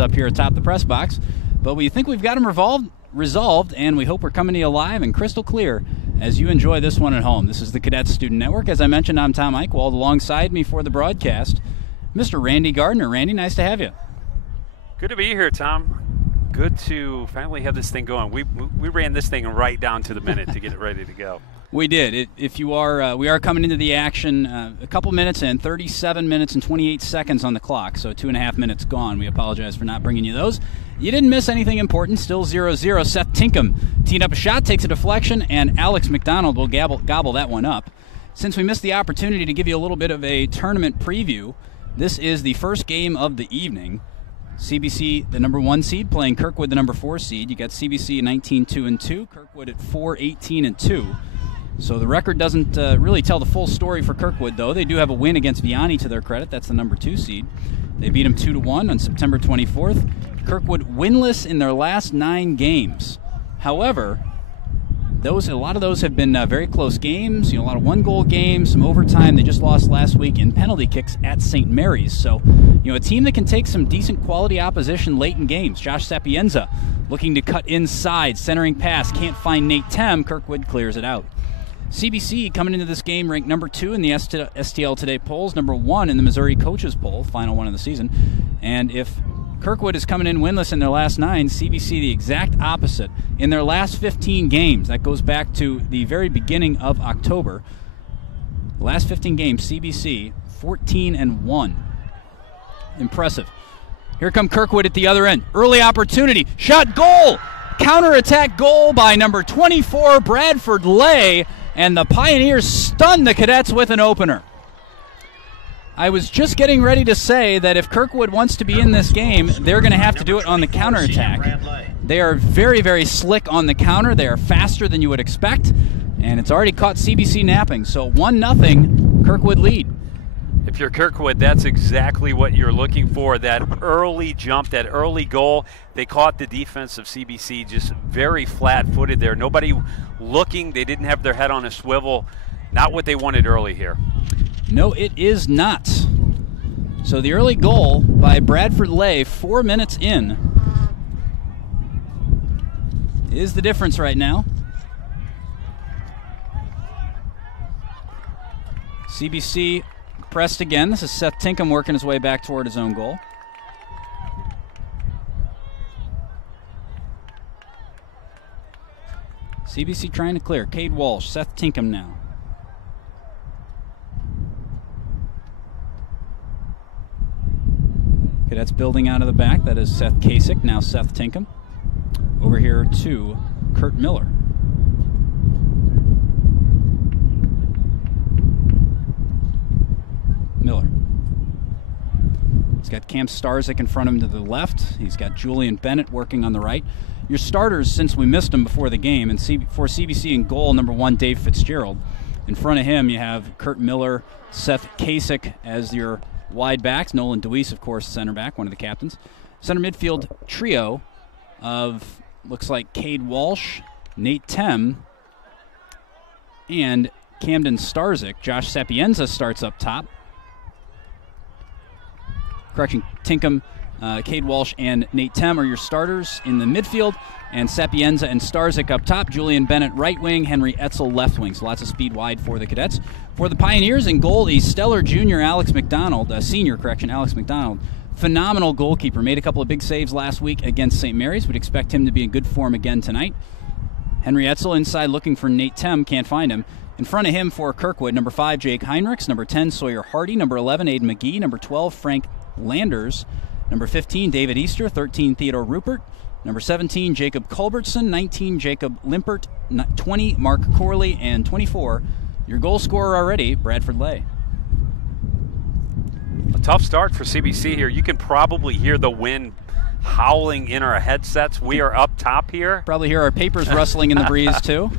up here atop the press box. But we think we've got them resolved, and we hope we're coming to you live and crystal clear as you enjoy this one at home. This is the Cadet Student Network. As I mentioned, I'm Tom Eichwald. Alongside me for the broadcast, Mr. Randy Gardner. Randy, nice to have you. Good to be here, Tom. Good to finally have this thing going. We ran this thing right down to the minute to get it ready to go. We did. We are coming into the action a couple minutes in, 37 minutes and 28 seconds on the clock, so 2.5 minutes gone. We apologize for not bringing you those. You didn't miss anything important. Still 0-0. Seth Tinkham teed up a shot, takes a deflection, and Alex McDonald will gobble that one up. Since we missed the opportunity to give you a little bit of a tournament preview, this is the first game of the evening. CBC, the number 1 seed, playing Kirkwood, the number 4 seed. You got CBC 19-2-2, Kirkwood at 4-18-2. So the record doesn't really tell the full story for Kirkwood, though. They do have a win against Vianney to their credit. That's the number 2 seed. They beat them 2-1 on September 24th. Kirkwood winless in their last 9 games. However, a lot of those have been very close games. A lot of one-goal games, some overtime. They just lost last week in penalty kicks at St. Mary's. So, a team that can take some decent quality opposition late in games. Josh Sapienza looking to cut inside, centering pass, can't find Nate Tem. Kirkwood clears it out. CBC coming into this game ranked number 2 in the STL Today polls, number 1 in the Missouri Coaches Poll, final one of the season. And if Kirkwood is coming in winless in their last 9, CBC the exact opposite. In their last 15 games, that goes back to the very beginning of October. The last 15 games, CBC 14-1. Impressive. Here come Kirkwood at the other end. Early opportunity. Shot, goal! Counterattack goal by number 24, Bradford Lay. And the Pioneers stun the Cadets with an opener. I was just getting ready to say that if Kirkwood wants to be in this game, they're going to have to do it on the counterattack. They are very, very slick on the counter. They are faster than you would expect, and it's already caught CBC napping. So 1-0, Kirkwood lead. If you're Kirkwood, that's exactly what you're looking for, that early jump, that early goal. They caught the defense of CBC just very flat-footed there. Nobody looking. They didn't have their head on a swivel. Not what they wanted early here. No, it is not. So the early goal by Bradford Lay, 4 minutes in, is the difference right now. CBC pressed again. This is Seth Tinkham working his way back toward his own goal. CBC trying to clear. Cade Walsh, Seth Tinkham now. Cadets building out of the back. That is Seth Kasich, now Seth Tinkham. Over here to Kurt Miller. He's got Cam Starzyk in front of him to the left. He's got Julian Bennett working on the right. Your starters, since we missed them before the game, and for CBC in goal, number 1, Dave Fitzgerald. In front of him, you have Kurt Miller, Seth Kasich as your wide backs. Nolan Deweese, of course, center back, one of the captains. Center midfield trio of, looks like, Cade Walsh, Nate Tem, and Camden Starzyk. Josh Sapienza starts up top. Correction, Tinkham, Cade Walsh, and Nate Tem are your starters in the midfield, and Sapienza and Starzyk up top. Julian Bennett right wing, Henry Etzel left wing. So lots of speed wide for the Cadets. For the Pioneers in goal, a stellar senior, Alex McDonald. Phenomenal goalkeeper. Made a couple of big saves last week against St. Mary's. Would expect him to be in good form again tonight. Henry Etzel inside looking for Nate Tem. Can't find him. In front of him for Kirkwood, number 5, Jake Heinrichs. Number 10, Sawyer Hardy. Number 11, Aiden McGee. Number 12, Frank Landers. Number 15, David Easter. 13, Theodore Rupert. Number 17, Jacob Culbertson. 19, Jacob Limpert. 20, Mark Corley. And 24, your goal scorer already, Bradford Lay. A tough start for CBC here. You can probably hear the wind howling in our headsets. We are up top here. Probably hear our papers rustling in the breeze, too.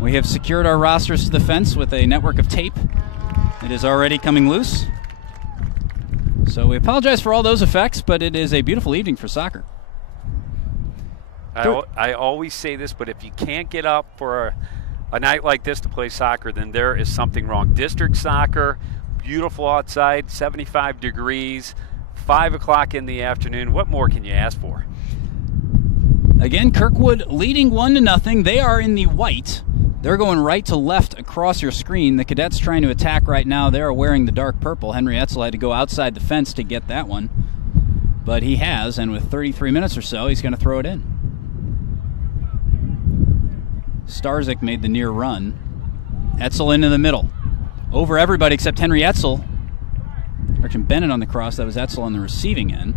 We have secured our rosters to the fence with a network of tape. It is already coming loose. So we apologize for all those effects, but it is a beautiful evening for soccer. I always say this, but if you can't get up for a night like this to play soccer, then there is something wrong. District soccer, beautiful outside, 75 degrees, 5 o'clock in the afternoon. What more can you ask for? Again, Kirkwood leading 1-0. They are in the white. They're going right to left across your screen. The Cadets trying to attack right now. They are wearing the dark purple. Henry Etzel had to go outside the fence to get that one. But he has, and with 33 minutes or so, he's going to throw it in. Starzyk made the near run. Etzel into the middle. Over everybody except Henry Etzel. Archie Bennett on the cross. That was Etzel on the receiving end.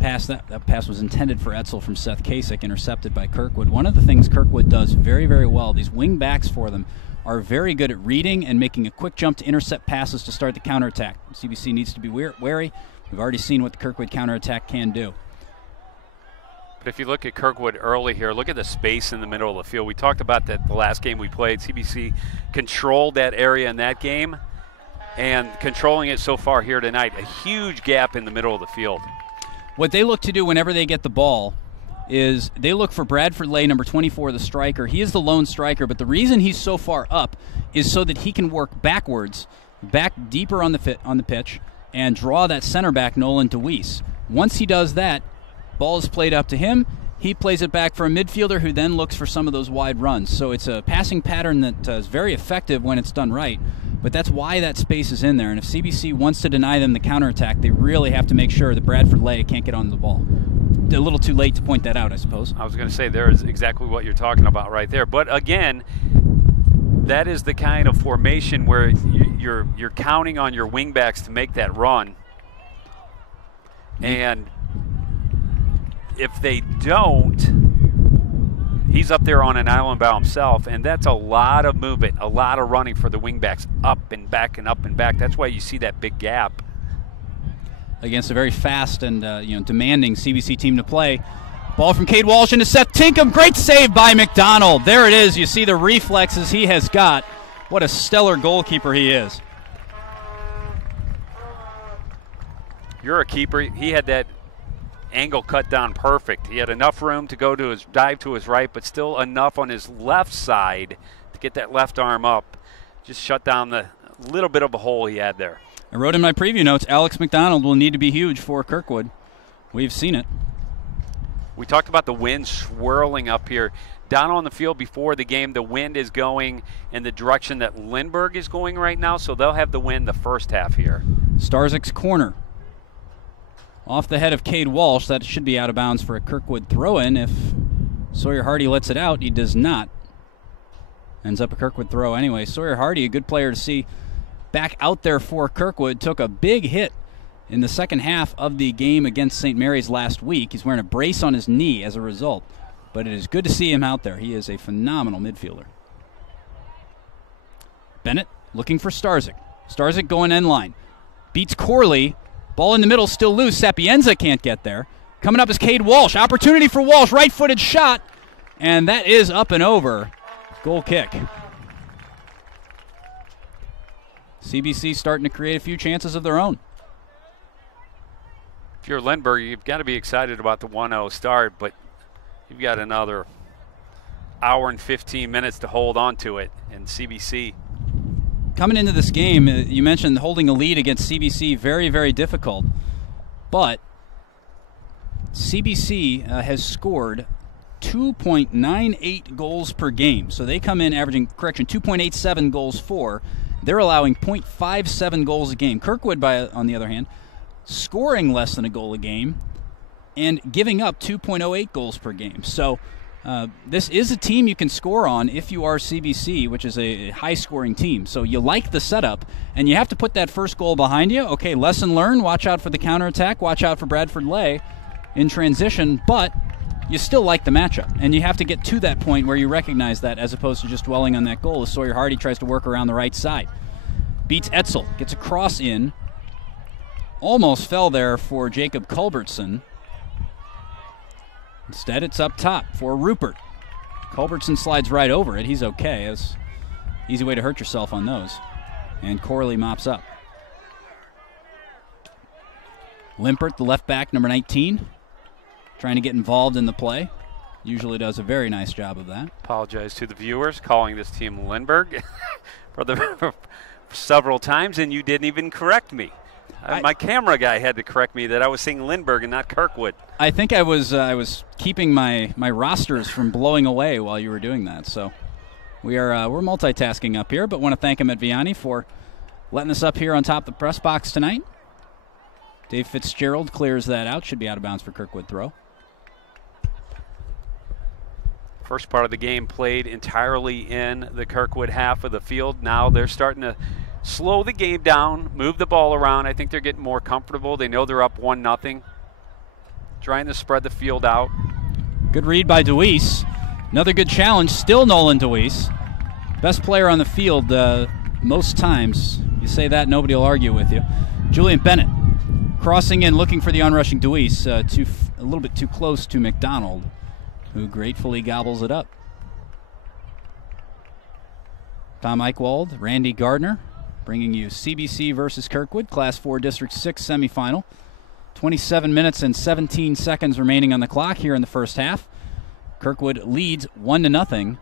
That pass was intended for Etzel from Seth Kasich, intercepted by Kirkwood. One of the things Kirkwood does very, very well, these wing backs for them are very good at reading and making a quick jump to intercept passes to start the counterattack. CBC needs to be wary. We've already seen what the Kirkwood counterattack can do. But if you look at Kirkwood early here, look at the space in the middle of the field. We talked about that the last game we played. CBC controlled that area in that game, and controlling it so far here tonight. A huge gap in the middle of the field. What they look to do whenever they get the ball is they look for Bradford Lay, number 24, the striker. He is the lone striker, but the reason he's so far up is so that he can work backwards, back deeper on the pitch, and draw that center back, Nolan DeWeese. Once he does that, ball is played up to him. He plays it back for a midfielder who then looks for some of those wide runs. So it's a passing pattern that is very effective when it's done right. But that's why that space is in there. And if CBC wants to deny them the counterattack, they really have to make sure that Bradford Lay can't get on the ball. A little too late to point that out, I suppose. I was going to say there is exactly what you're talking about right there. But again, that is the kind of formation where you're counting on your wingbacks to make that run. And if they don't, he's up there on an island by himself, and that's a lot of movement, a lot of running for the wingbacks, up and back and up and back. That's why you see that big gap. Against a very fast and demanding CBC team to play. Ball from Cade Walsh into Seth Tinkham. Great save by McDonald. There it is. You see the reflexes he has got. What a stellar goalkeeper he is. You're a keeper. He had that angle cut down perfect. He had enough room to go to his dive to his right, but still enough on his left side to get that left arm up. Just shut down the little bit of a hole he had there. I wrote in my preview notes, Alex McDonald will need to be huge for Kirkwood. We've seen it. We talked about the wind swirling up here. Down on the field before the game, the wind is going in the direction that Lindbergh is going right now, so they'll have the wind the first half here. Starzyk's corner. Off the head of Cade Walsh. That should be out of bounds for a Kirkwood throw-in. If Sawyer Hardy lets it out, he does not. Ends up a Kirkwood throw anyway. Sawyer Hardy, a good player to see back out there for Kirkwood, took a big hit in the second half of the game against St. Mary's last week. He's wearing a brace on his knee as a result. But it is good to see him out there. He is a phenomenal midfielder. Bennett looking for Starzyk. Starzyk going end line. Beats Corley. Ball in the middle, still loose. Sapienza can't get there. Coming up is Cade Walsh. Opportunity for Walsh. Right-footed shot. And that is up and over. Goal kick. CBC starting to create a few chances of their own. If you're Lindbergh, you've got to be excited about the 1-0 start, but you've got another hour and 15 minutes to hold on to it. And CBC, coming into this game, you mentioned holding a lead against CBC, very, very difficult. But CBC has scored 2.98 goals per game. So they come in averaging, 2.87 goals for. They're allowing 0.57 goals a game. Kirkwood, on the other hand, scoring less than a goal a game and giving up 2.08 goals per game. So this is a team you can score on if you are CBC, which is a high-scoring team. So you like the setup, and you have to put that first goal behind you. Okay, lesson learned. Watch out for the counterattack. Watch out for Bradford Lay in transition, but you still like the matchup, and you have to get to that point where you recognize that as opposed to just dwelling on that goal as Sawyer Hardy tries to work around the right side. Beats Etzel, gets a cross in. Almost fell there for Jacob Culbertson. Instead, it's up top for Rupert. Culbertson slides right over it. He's okay. It's easy way to hurt yourself on those. And Corley mops up. Limpert, the left back, number 19, trying to get involved in the play. Usually does a very nice job of that. Apologize to the viewers calling this team Lindbergh for several times, and you didn't even correct me. My camera guy had to correct me that I was saying Lindbergh and not Kirkwood. I think I was keeping my rosters from blowing away while you were doing that. So we're multitasking up here, but want to thank him at Vianney for letting us up here on top of the press box tonight. Dave Fitzgerald clears that out. Should be out of bounds for Kirkwood throw. First part of the game played entirely in the Kirkwood half of the field. Now they're starting to slow the game down, move the ball around. I think they're getting more comfortable. They know they're up 1-0. Trying to spread the field out. Good read by DeWeese. Another good challenge. Still Nolan DeWeese. Best player on the field most times. You say that, nobody will argue with you. Julian Bennett crossing in, looking for the onrushing DeWeese. A little bit too close to McDonald, who gratefully gobbles it up. Tom Eichwald, Randy Gardner, bringing you CBC versus Kirkwood, Class 4 District 6 semifinal. 27 minutes and 17 seconds remaining on the clock here in the first half. Kirkwood leads 1-0,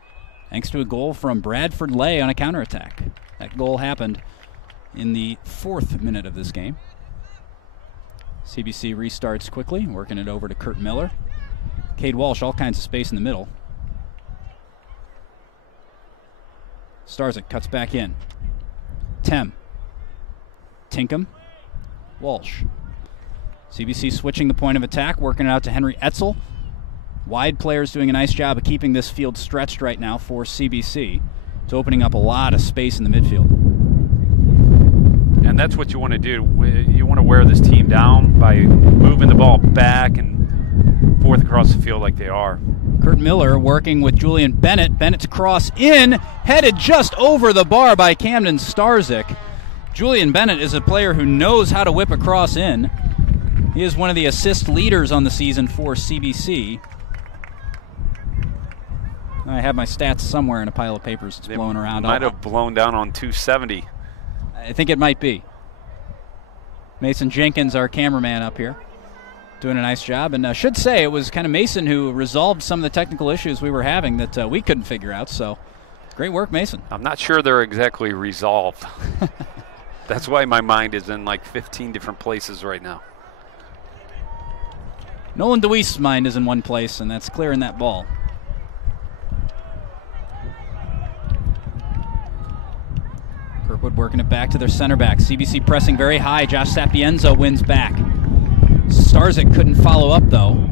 thanks to a goal from Bradford Lay on a counterattack. That goal happened in the 4th minute of this game. CBC restarts quickly, working it over to Kurt Miller. Cade Walsh, all kinds of space in the middle. Starzik cuts back in. Tinkham. Walsh. CBC switching the point of attack, working it out to Henry Etzel. Wide players doing a nice job of keeping this field stretched right now for CBC. It's opening up a lot of space in the midfield. And that's what you want to do. You want to wear this team down by moving the ball back and forth across the field like they are. Kurt Miller working with Julian Bennett. Bennett's cross in, headed just over the bar by Camden Starzik. Julian Bennett is a player who knows how to whip a cross in. He is one of the assist leaders on the season for CBC. I have my stats somewhere in a pile of papers. It's blowing around. Might have blown down on 270. I think it might be. Mason Jenkins, our cameraman up here, doing a nice job. And I should say it was kind of Mason who resolved some of the technical issues we were having that we couldn't figure out. So great work, Mason. I'm not sure they're exactly resolved. That's why my mind is in like 15 different places right now. Nolan DeWeese's mind is in one place, and that's clearing that ball. Kirkwood working it back to their center back. CBC pressing very high. Josh Sapienza wins back. Starzik couldn't follow up, though.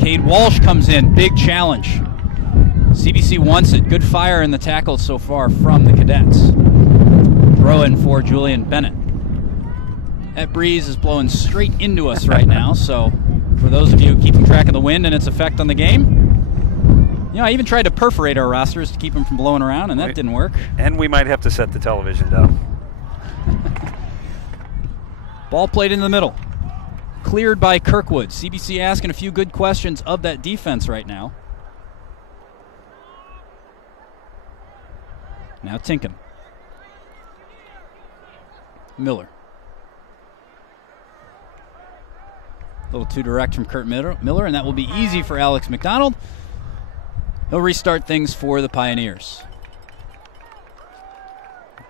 Cade Walsh comes in. Big challenge. CBC wants it. Good fire in the tackles so far from the Cadets. Throw in for Julian Bennett. That breeze is blowing straight into us right now, so for those of you keeping track of the wind and its effect on the game, you know, I even tried to perforate our rosters to keep them from blowing around, and that didn't work. And we might have to set the television down. Ball played in the middle. Cleared by Kirkwood. CBC asking a few good questions of that defense right now. Now Tinkham. Miller. A little too direct from Kurt Miller, and that will be easy for Alex McDonald. He'll restart things for the Pioneers.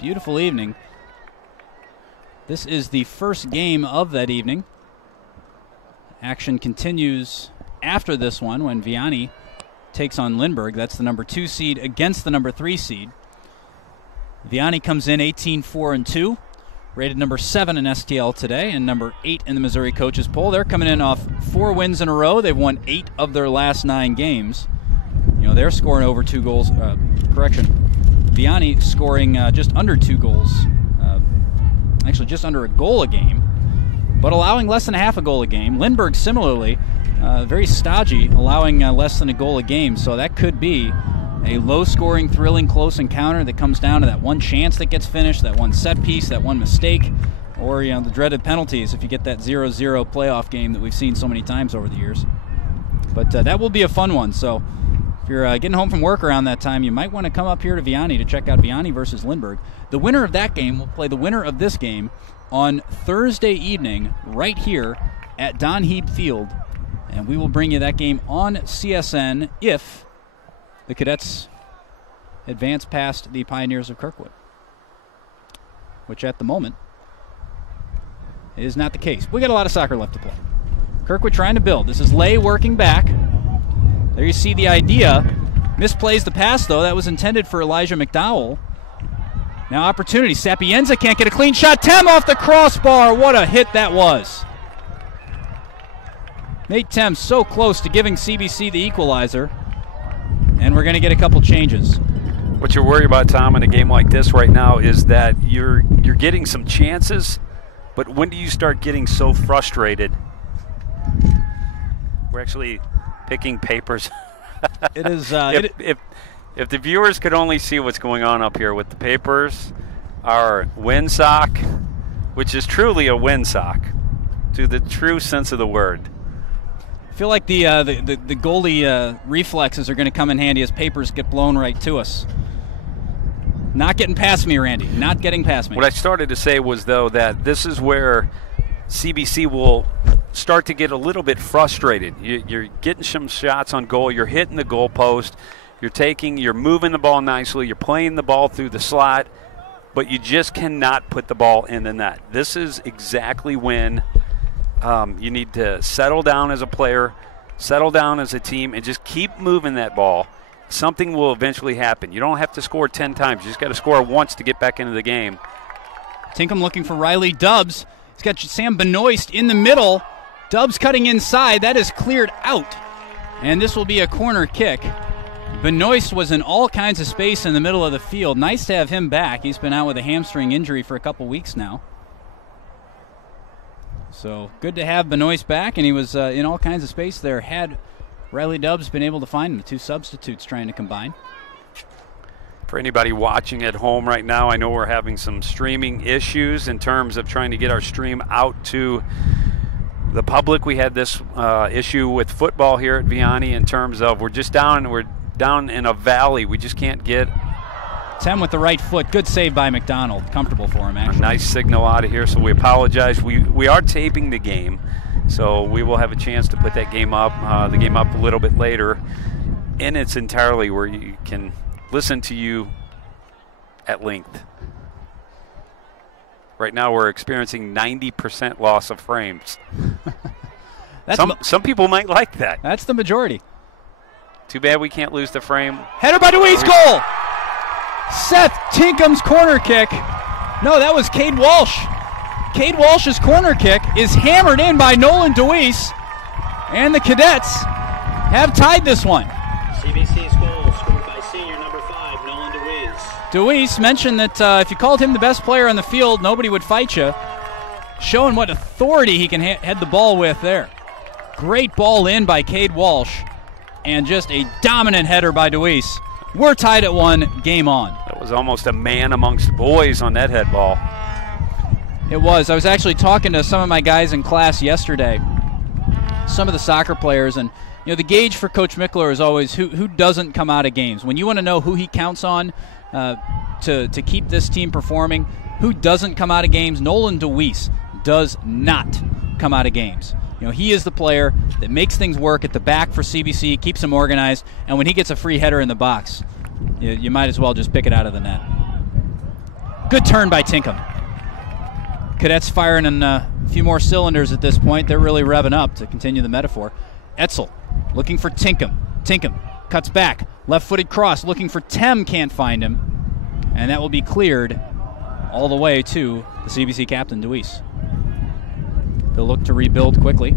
Beautiful evening. This is the first game of that evening. Action continues after this one when Vianney takes on Lindbergh. That's the number 2 seed against the number 3 seed. Vianney comes in 18-4-2, rated number 7 in STL today and number 8 in the Missouri coaches poll. They're coming in off 4 wins in a row. They've won 8 of their last 9 games. You know, they're scoring over 2 goals. Vianney scoring just under 2 goals. Actually, just under a goal a game, but allowing less than half a goal a game. Lindbergh, similarly, very stodgy, allowing less than a goal a game. So that could be a low-scoring, thrilling, close encounter that comes down to that one chance that gets finished, that one set piece, that one mistake, or the dreaded penalties if you get that 0-0 playoff game that we've seen so many times over the years. But that will be a fun one. So if you're getting home from work around that time, you might want to come up here to Vianney to check out Vianney versus Lindbergh. The winner of that game will play the winner of this game on Thursday evening right here at Don Heeb Field, and we will bring you that game on CSN if the Cadets advance past the Pioneers of Kirkwood. which at the moment is not the case. We got a lot of soccer left to play. Kirkwood trying to build. This is Lay working back. There you see the idea. Misplays the pass, though. That was intended for Elijah McDowell. Now opportunity. Sapienza can't get a clean shot. Tem off the crossbar. What a hit that was. Nate Tem so close to giving CBC the equalizer. And we're going to get a couple changes. What you're worried about, Tom, in a game like this right now is that you're getting some chances, but when do you start getting so frustrated? We're actually picking papers. It is. If the viewers could only see what's going on up here with the papers, our windsock, which is truly a windsock, to the true sense of the word. I feel like the goalie reflexes are going to come in handy as papers get blown right to us. Not getting past me, Randy. Not getting past me. What I started to say was, though, that this is where CBC will start to get a little bit frustrated. You're getting some shots on goal. You're hitting the goalpost. You're moving the ball nicely. You're playing the ball through the slot, but you just cannot put the ball in the net. This is exactly when you need to settle down as a player, settle down as a team, and just keep moving that ball. Something will eventually happen. You don't have to score 10 times. You just got to score once to get back into the game. Tinkham looking for Riley Dubbs. He's got Sam Benoist in the middle. Dubbs cutting inside. That is cleared out. And this will be a corner kick. Benoist was in all kinds of space in the middle of the field. Nice to have him back. He's been out with a hamstring injury for a couple weeks now. So good to have Benoist back, and he was in all kinds of space there. Had Riley Dubbs been able to find him, the two substitutes trying to combine. For anybody watching at home right now, I know we're having some streaming issues in terms of trying to get our stream out to the public. We had this issue with football here at Vianney in terms of we're down in a valley. We just can't get. Tem with the right foot. Good save by McDonald. Comfortable for him, actually. A nice signal out of here, so we apologize. We are taping the game, so we will have a chance to put that game up, a little bit later in its entirety where you can listen to you at length. Right now we're experiencing 90% loss of frames. Some people might like that. That's the majority. Too bad we can't lose the frame. Header by DeWeese, goal! Seth Tinkham's corner kick. No, that was Cade Walsh. Cade Walsh's corner kick is hammered in by Nolan DeWeese, and the Cadets have tied this one. CBC's goal scored by senior number 5, Nolan DeWeese. DeWeese mentioned that if you called him the best player on the field, nobody would fight you. Showing what authority he can head the ball with there. Great ball in by Cade Walsh, and just a dominant header by DeWeese. We're tied at 1, game on. That was almost a man amongst boys on that head ball. It was. I was actually talking to some of my guys in class yesterday, some of the soccer players, and the gauge for Coach Mickler is always who doesn't come out of games. When you want to know who he counts on to keep this team performing, who doesn't come out of games, Nolan DeWeese does not come out of games. He is the player that makes things work at the back for CBC, keeps them organized, and when he gets a free header in the box, you might as well just pick it out of the net. Good turn by Tinkham. Cadets firing on a few more cylinders at this point. They're really revving up, to continue the metaphor. Etzel looking for Tinkham. Tinkham cuts back. Left-footed cross looking for Tem, can't find him. And that will be cleared all the way to the CBC captain, DeWeese. They'll look to rebuild quickly.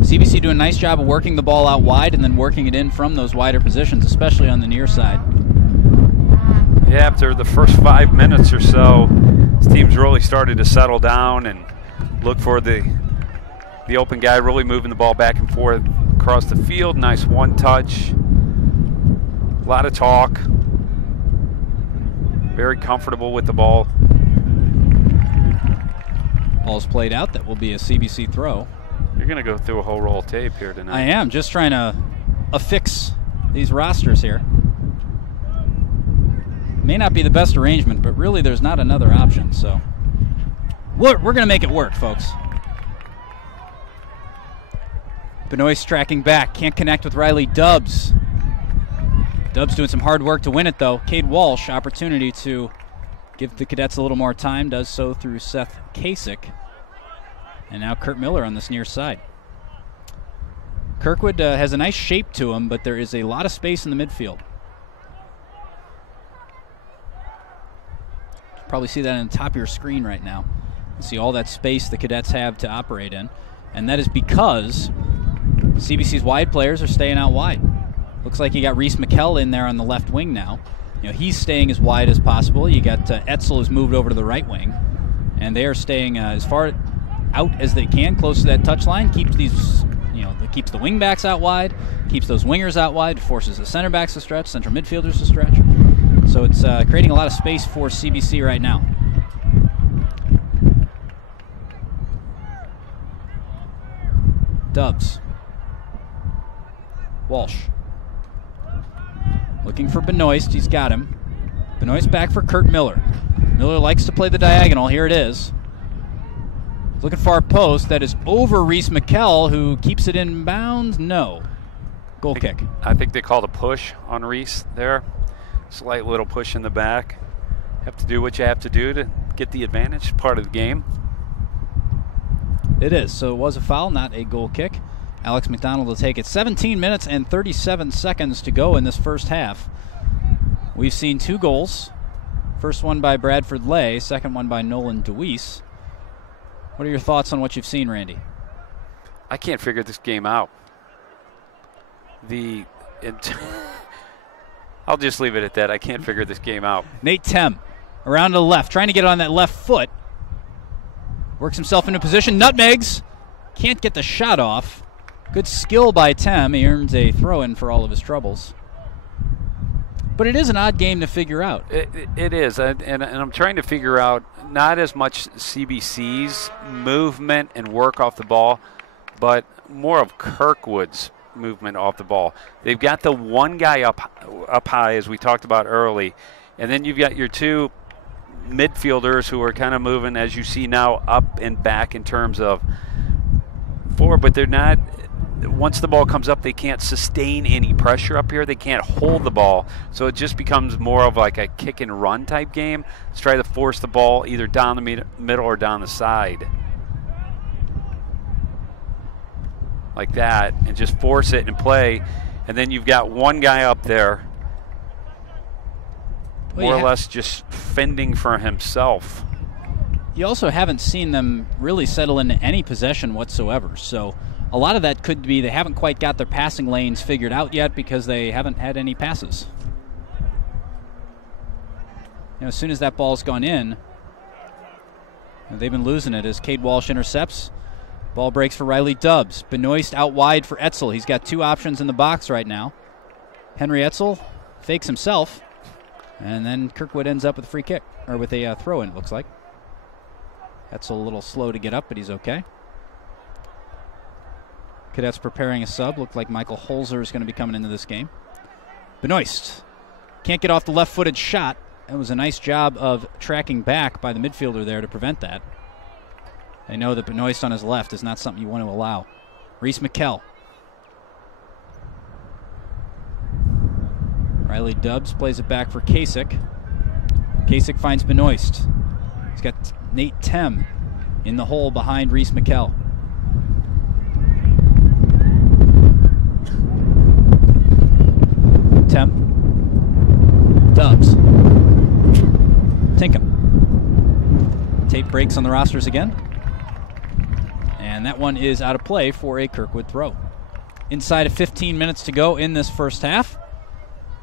CBC doing a nice job of working the ball out wide and then working it in from those wider positions, especially on the near side. Yeah, after the first 5 minutes or so, this team's really started to settle down and look for the open guy, really moving the ball back and forth across the field. Nice one touch. A lot of talk. Very comfortable with the ball. Ball's played out. That will be a CBC throw. You're going to go through a whole roll of tape here tonight. I am. Just trying to affix these rosters here. May not be the best arrangement, but really there's not another option. So we're going to make it work, folks. Benoist tracking back. Can't connect with Riley Dubbs. Dubbs doing some hard work to win it, though. Cade Walsh, opportunity to give the Cadets a little more time, does so through Seth Kasich. And now Kurt Miller on this near side. Kirkwood has a nice shape to him, but there is a lot of space in the midfield. Probably see that on the top of your screen right now. You see all that space the Cadets have to operate in. And that is because CBC's wide players are staying out wide. Looks like you got Reese McKell in there on the left wing now. You know, he's staying as wide as possible. You got Etzel who's moved over to the right wing. And they are staying as far out as they can, close to that touchline. Keeps these, keeps the wing backs out wide, keeps those wingers out wide, forces the center backs to stretch, central midfielders to stretch. So it's creating a lot of space for CBC right now. Dubs. Walsh. Looking for Benoist. He's got him. Benoist back for Kurt Miller. Miller likes to play the diagonal. Here it is. Looking for a post that is over Reese McKell, who keeps it in bounds. No. Goal kick. I think they called a push on Reese there. Slight little push in the back. Have to do what you have to do to get the advantage. Part of the game. It is. So it was a foul, not a goal kick. Alex McDonald will take it. 17 minutes and 37 seconds to go in this first half. We've seen 2 goals. First one by Bradford Lay, second one by Nolan DeWeese. What are your thoughts on what you've seen, Randy? I can't figure this game out. I'll just leave it at that. I can't figure this game out. Nate Tem around to the left, trying to get on that left foot. Works himself into position. Nutmegs. Can't get the shot off. Good skill by Tem. He earns a throw-in for all of his troubles. But it is an odd game to figure out. It is, and I'm trying to figure out not as much CBC's movement and work off the ball, but more of Kirkwood's movement off the ball. They've got the one guy up high, as we talked about early, and then you've got your 2 midfielders who are kind of moving, as you see now, up and back in terms of forward, but they're not. Once the ball comes up, they can't sustain any pressure up here. They can't hold the ball. So it just becomes more of like a kick and run type game. Let's try to force the ball either down the middle or down the side. Like that, and just force it and play. And then you've got one guy up there, more or less just fending for himself. You also haven't seen them really settle into any possession whatsoever. So a lot of that could be they haven't quite got their passing lanes figured out yet because they haven't had any passes. As soon as that ball's gone in, they've been losing it as Cade Walsh intercepts. Ball breaks for Riley Dubs. Benoist out wide for Etzel. He's got 2 options in the box right now. Henry Etzel fakes himself, and then Kirkwood ends up with a free kick, or with a throw-in, it looks like. Etzel a little slow to get up, but he's okay. Cadets preparing a sub. Looked like Michael Holzer is going to be coming into this game. Benoist can't get off the left-footed shot. That was a nice job of tracking back by the midfielder there to prevent that. They know that Benoist on his left is not something you want to allow. Reese McKell. Riley Dubs plays it back for Kasich. Kasich finds Benoist. He's got Nate Tem in the hole behind Reese McKell. Tem. Dubs. Tinkham. Tape breaks on the rosters again. And that one is out of play for a Kirkwood throw. Inside of 15 minutes to go in this first half.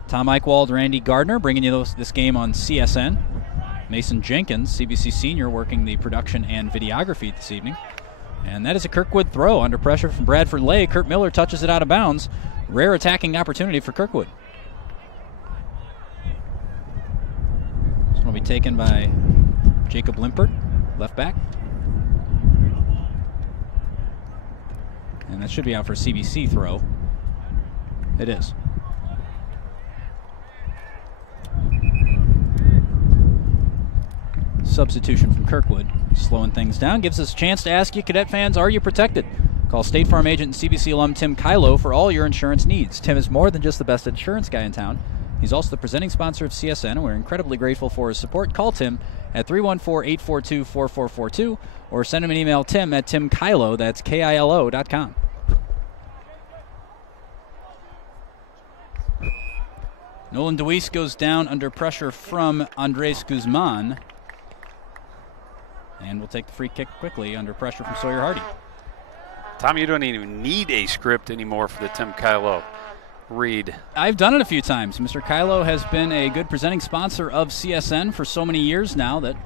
Tom Eichwald, Randy Gardner bringing you this game on CSN. Mason Jenkins, CBC senior, working the production and videography this evening. And that is a Kirkwood throw under pressure from Bradford Lay. Kurt Miller touches it out of bounds. Rare attacking opportunity for Kirkwood. This one will be taken by Jacob Limpert, left back. And that should be out for a CBC throw. It is. Substitution from Kirkwood, slowing things down, gives us a chance to ask you, Cadet fans, are you protected? Call State Farm agent and CBC alum Tim Kylo for all your insurance needs. Tim is more than just the best insurance guy in town. He's also the presenting sponsor of CSN, and we're incredibly grateful for his support. Call Tim at 314-842-4442 or send him an email, tim@timkilo, that's KILO.com. Nolan DeWeese goes down under pressure from Andres Guzman. And we'll take the free kick quickly under pressure from Sawyer Hardy. Tom, you don't even need a script anymore for the Tim Kylo read. I've done it a few times. Mr. Kylo has been a good presenting sponsor of CSN for so many years now that,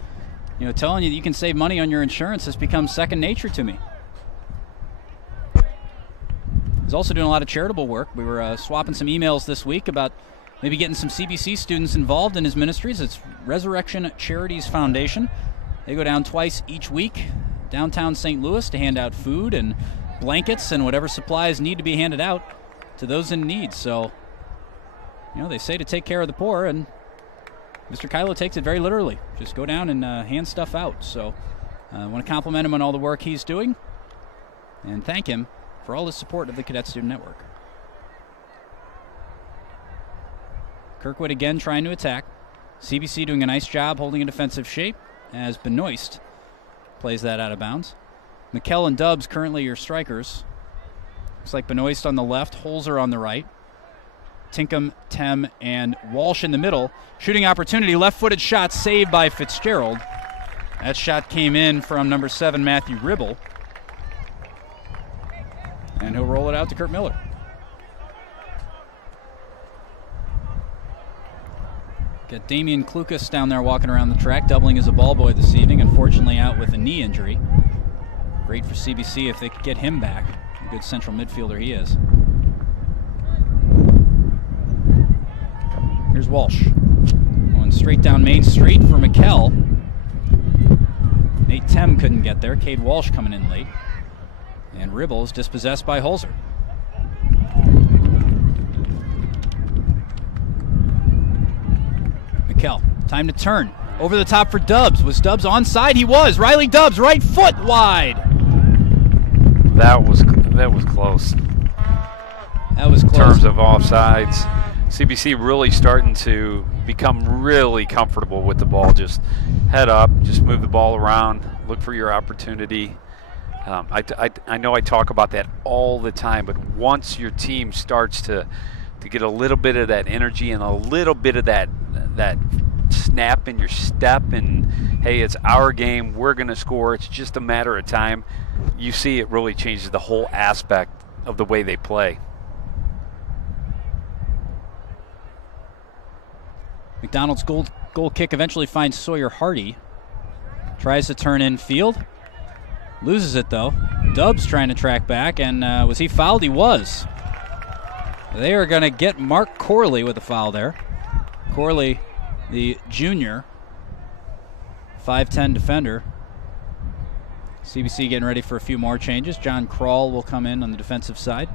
telling you that you can save money on your insurance has become second nature to me. He's also doing a lot of charitable work. We were swapping some emails this week about maybe getting some CBC students involved in his ministries. It's Resurrection Charities Foundation. They go down twice each week downtown St. Louis to hand out food and blankets and whatever supplies need to be handed out to those in need. So, they say to take care of the poor, and Mr. Kylo takes it very literally. Just go down and hand stuff out. So I want to compliment him on all the work he's doing and thank him for all his support of the Cadet Student Network. Kirkwood again trying to attack. CBC doing a nice job holding a defensive shape as Benoist plays that out of bounds. McKell and Dubs currently your strikers. Looks like Benoist on the left, Holzer on the right. Tinkham, Tem, and Walsh in the middle. Shooting opportunity, left-footed shot saved by Fitzgerald. That shot came in from number 7, Matthew Ribble. And he'll roll it out to Kurt Miller. Got Damian Klukas down there walking around the track, doubling as a ball boy this evening. Unfortunately out with a knee injury. Great for CBC if they could get him back. A good central midfielder he is. Here's Walsh. Going straight down Main Street for McKell. Nate Tem couldn't get there. Cade Walsh coming in late. And Ribbles dispossessed by Holzer. McKell, time to turn. Over the top for Dubs. Was Dubs onside? He was. Riley Dubs, right foot wide. That was close. That was close. In terms of offsides, CBC really starting to become really comfortable with the ball. Just head up, just move the ball around, look for your opportunity. I know I talk about that all the time, but once your team starts to get a little bit of that energy and a little bit of that snap in your step, and hey, it's our game, we're going to score, it's just a matter of time, you see it really changes the whole aspect of the way they play. McDonald's goal kick eventually finds Sawyer Hardy. Tries to turn in field. Loses it though. Dubs trying to track back, and was he fouled? He was. They are going to get Mark Corley with a foul there. Corley, the junior, 5'10 defender. CBC getting ready for a few more changes. John Krall will come in on the defensive side.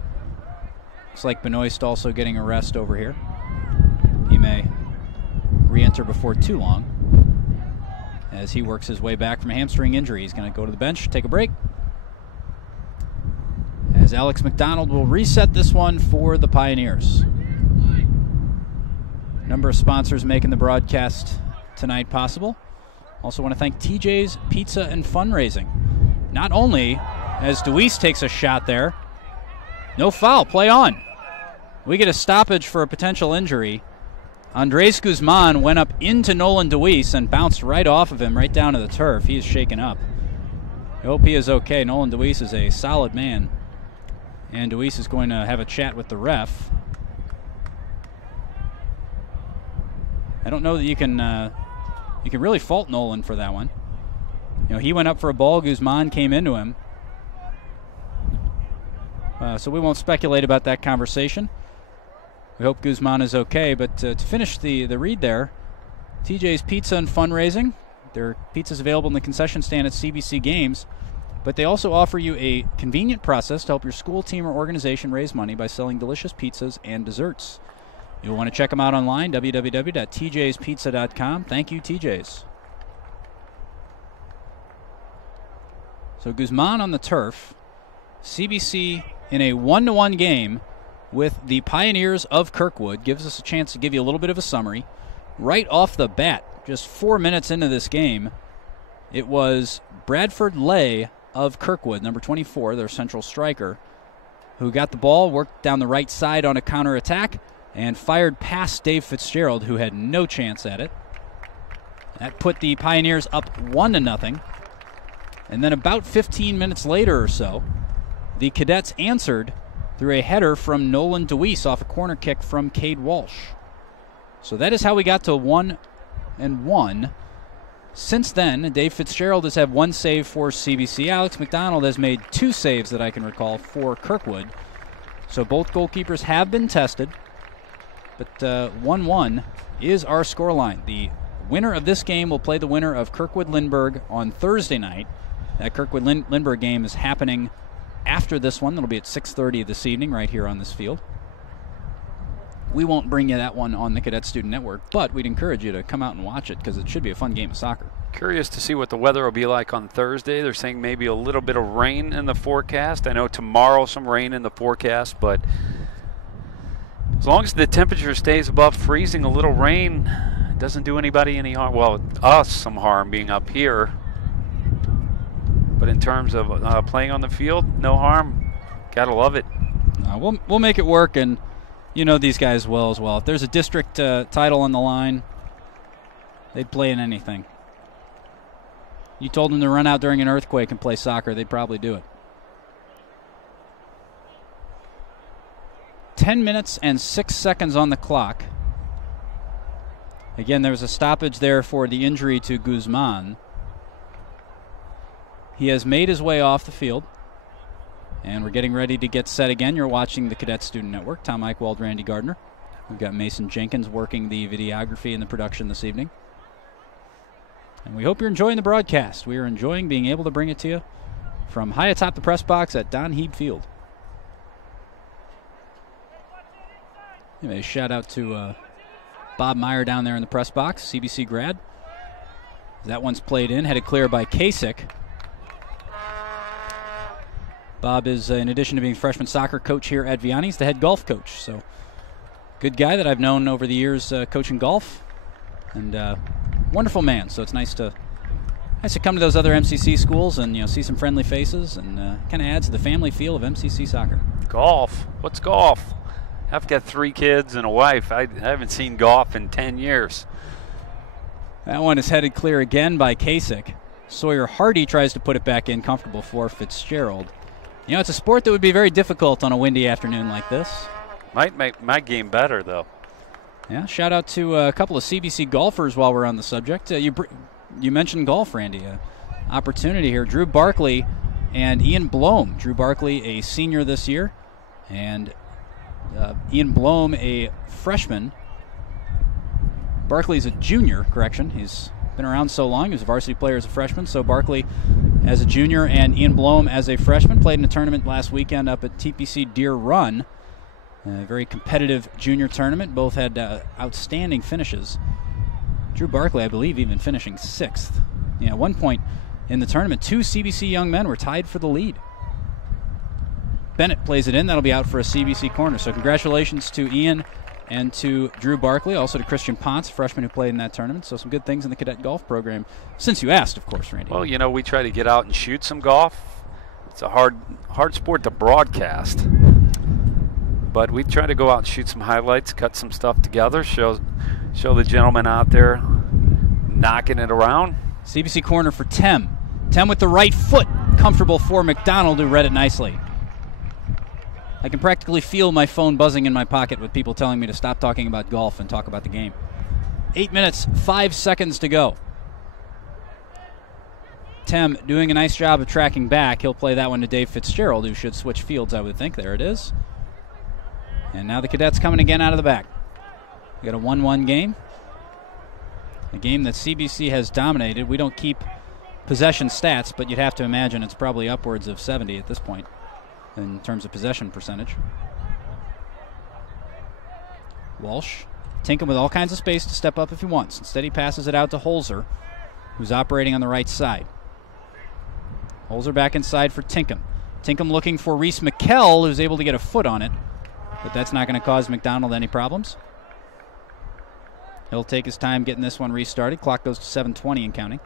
Looks like Benoist also getting a rest over here. He may re-enter before too long as he works his way back from a hamstring injury. He's going to go to the bench, take a break, as Alex McDonald will reset this one for the Pioneers. Number of sponsors making the broadcast tonight possible. Also want to thank TJ's Pizza and Fundraising. Not only as DeWeese takes a shot there, no foul, play on. We get a stoppage for a potential injury. Andres Guzman went up into Nolan DeWeese and bounced right off of him, right down to the turf. He is shaken up. I hope he is okay. Nolan DeWeese is a solid man. And DeWeese is going to have a chat with the ref. I don't know that you can really fault Nolan for that one. He went up for a ball. Guzman came into him. So we won't speculate about that conversation. We hope Guzman is okay. But to finish the read there, TJ's Pizza and Fundraising. Their pizza's available in the concession stand at CBC Games. But they also offer you a convenient process to help your school, team, or organization raise money by selling delicious pizzas and desserts. You'll want to check them out online, www.tjspizza.com. Thank you, TJ's. So Guzman on the turf. CBC in a 1-1 game with the Pioneers of Kirkwood. Gives us a chance to give you a little bit of a summary. Right off the bat, just 4 minutes into this game, it was Bradford Lay of Kirkwood, number 24, their central striker, who got the ball, worked down the right side on a counterattack, and fired past Dave Fitzgerald, who had no chance at it. That put the Pioneers up 1-0. And then about 15 minutes later or so, the Cadets answered through a header from Nolan DeWeese off a corner kick from Cade Walsh. So that is how we got to 1-1. Since then, Dave Fitzgerald has had 1 save for CBC. Alex McDonald has made 2 saves that I can recall for Kirkwood. So both goalkeepers have been tested. But 1-1 is our scoreline. The winner of this game will play the winner of Kirkwood-Lindbergh on Thursday night. That Kirkwood-Lindbergh game is happening after this one. That'll be at 6:30 this evening right here on this field. We won't bring you that one on the Cadet Student Network, but we'd encourage you to come out and watch it because it should be a fun game of soccer. Curious to see what the weather will be like on Thursday. They're saying maybe a little bit of rain in the forecast. I know tomorrow some rain in the forecast, but as long as the temperature stays above freezing, a little rain doesn't do anybody any harm. Well, us some harm being up here. But in terms of playing on the field, no harm. Gotta love it. We'll make it work, and you know these guys well as well. If there's a district title on the line, they'd play in anything. You told them to run out during an earthquake and play soccer, they'd probably do it. 10 minutes and 6 seconds on the clock. Again, there was a stoppage there for the injury to Guzman. He has made his way off the field, and we're getting ready to get set again. You're watching the Cadet Student Network. Tom Eichwald, Randy Gardner. We've got Mason Jenkins working the videography and the production this evening. And we hope you're enjoying the broadcast. We are enjoying being able to bring it to you from high atop the press box at Don Heeb Field. Anyway, a shout out to Bob Meyer down there in the press box, CBC grad. That one's played in, headed clear by Kasich. Bob is, in addition to being freshman soccer coach here at Vianney, he's the head golf coach. So, good guy that I've known over the years coaching golf, and wonderful man. So it's nice to come to those other MCC schools and see some friendly faces, and kind of adds to the family feel of MCC soccer. Golf? What's golf? I've got 3 kids and a wife. I haven't seen golf in 10 years. That one is headed clear again by Kasich. Sawyer Hardy tries to put it back in, comfortable for Fitzgerald. It's a sport that would be very difficult on a windy afternoon like this. Might make my game better, though. Yeah, shout out to a couple of CBC golfers while we're on the subject. You mentioned golf, Randy. Opportunity here. Drew Barkley and Ian Blome. Drew Barkley, a senior this year, and Ian Blome, a freshman. Barkley's a junior, correction. He's been around so long. He was a varsity player as a freshman. So Barkley as a junior and Ian Blome as a freshman. Played in a tournament last weekend up at TPC Deer Run. A very competitive junior tournament. Both had outstanding finishes. Drew Barkley, I believe, even finishing 6th. At one point in the tournament, 2 CBC young men were tied for the lead. Bennett plays it in. That'll be out for a CBC corner. So congratulations to Ian and to Drew Barkley, also to Christian Ponce, freshman who played in that tournament. So some good things in the cadet golf program, since you asked, of course, Randy. Well, we try to get out and shoot some golf. It's a hard sport to broadcast. But we try to go out and shoot some highlights, cut some stuff together, show the gentlemen out there knocking it around. CBC corner for Tem. Tem with the right foot, comfortable for McDonald, who read it nicely. I can practically feel my phone buzzing in my pocket with people telling me to stop talking about golf and talk about the game. 8 minutes, 5 seconds to go. Tem doing a nice job of tracking back. He'll play that one to Dave Fitzgerald, who should switch fields, I would think. There it is. And now the Cadets coming again out of the back. We got a 1-1 game. A game that CBC has dominated. We don't keep possession stats, but you'd have to imagine it's probably upwards of 70 at this point in terms of possession percentage. Walsh, Tinkham with all kinds of space to step up if he wants. Instead, he passes it out to Holzer, who's operating on the right side. Holzer back inside for Tinkham. Tinkham looking for Reese McKell, who's able to get a foot on it. but that's not going to cause McDonald any problems. He'll take his time getting this one restarted. Clock goes to 7:20 and counting.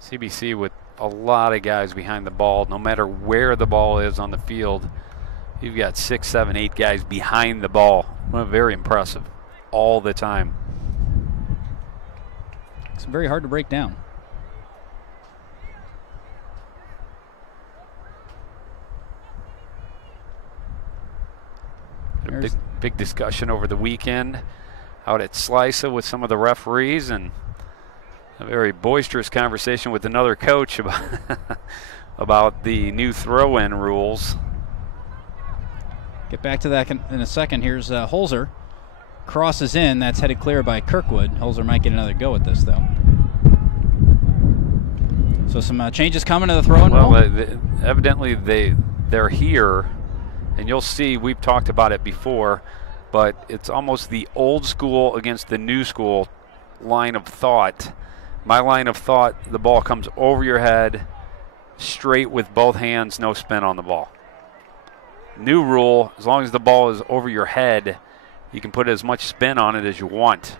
CBC with a lot of guys behind the ball, no matter where the ball is on the field. You've got 6, 7, 8 guys behind the ball. Well, very impressive all the time. It's very hard to break down. A big discussion over the weekend out at Slica with some of the referees, and a very boisterous conversation with another coach about, about the new throw-in rules. Get back to that in a second. Here's Holzer. Crosses in. That's headed clear by Kirkwood. Holzer might get another go at this, though. So some changes coming to the throw-in rule? Well, evidently they're here, and you'll see we've talked about it before, but it's almost the old school against the new school line of thought. My line of thought, the ball comes over your head, straight with both hands, no spin on the ball. New rule, as long as the ball is over your head, you can put as much spin on it as you want.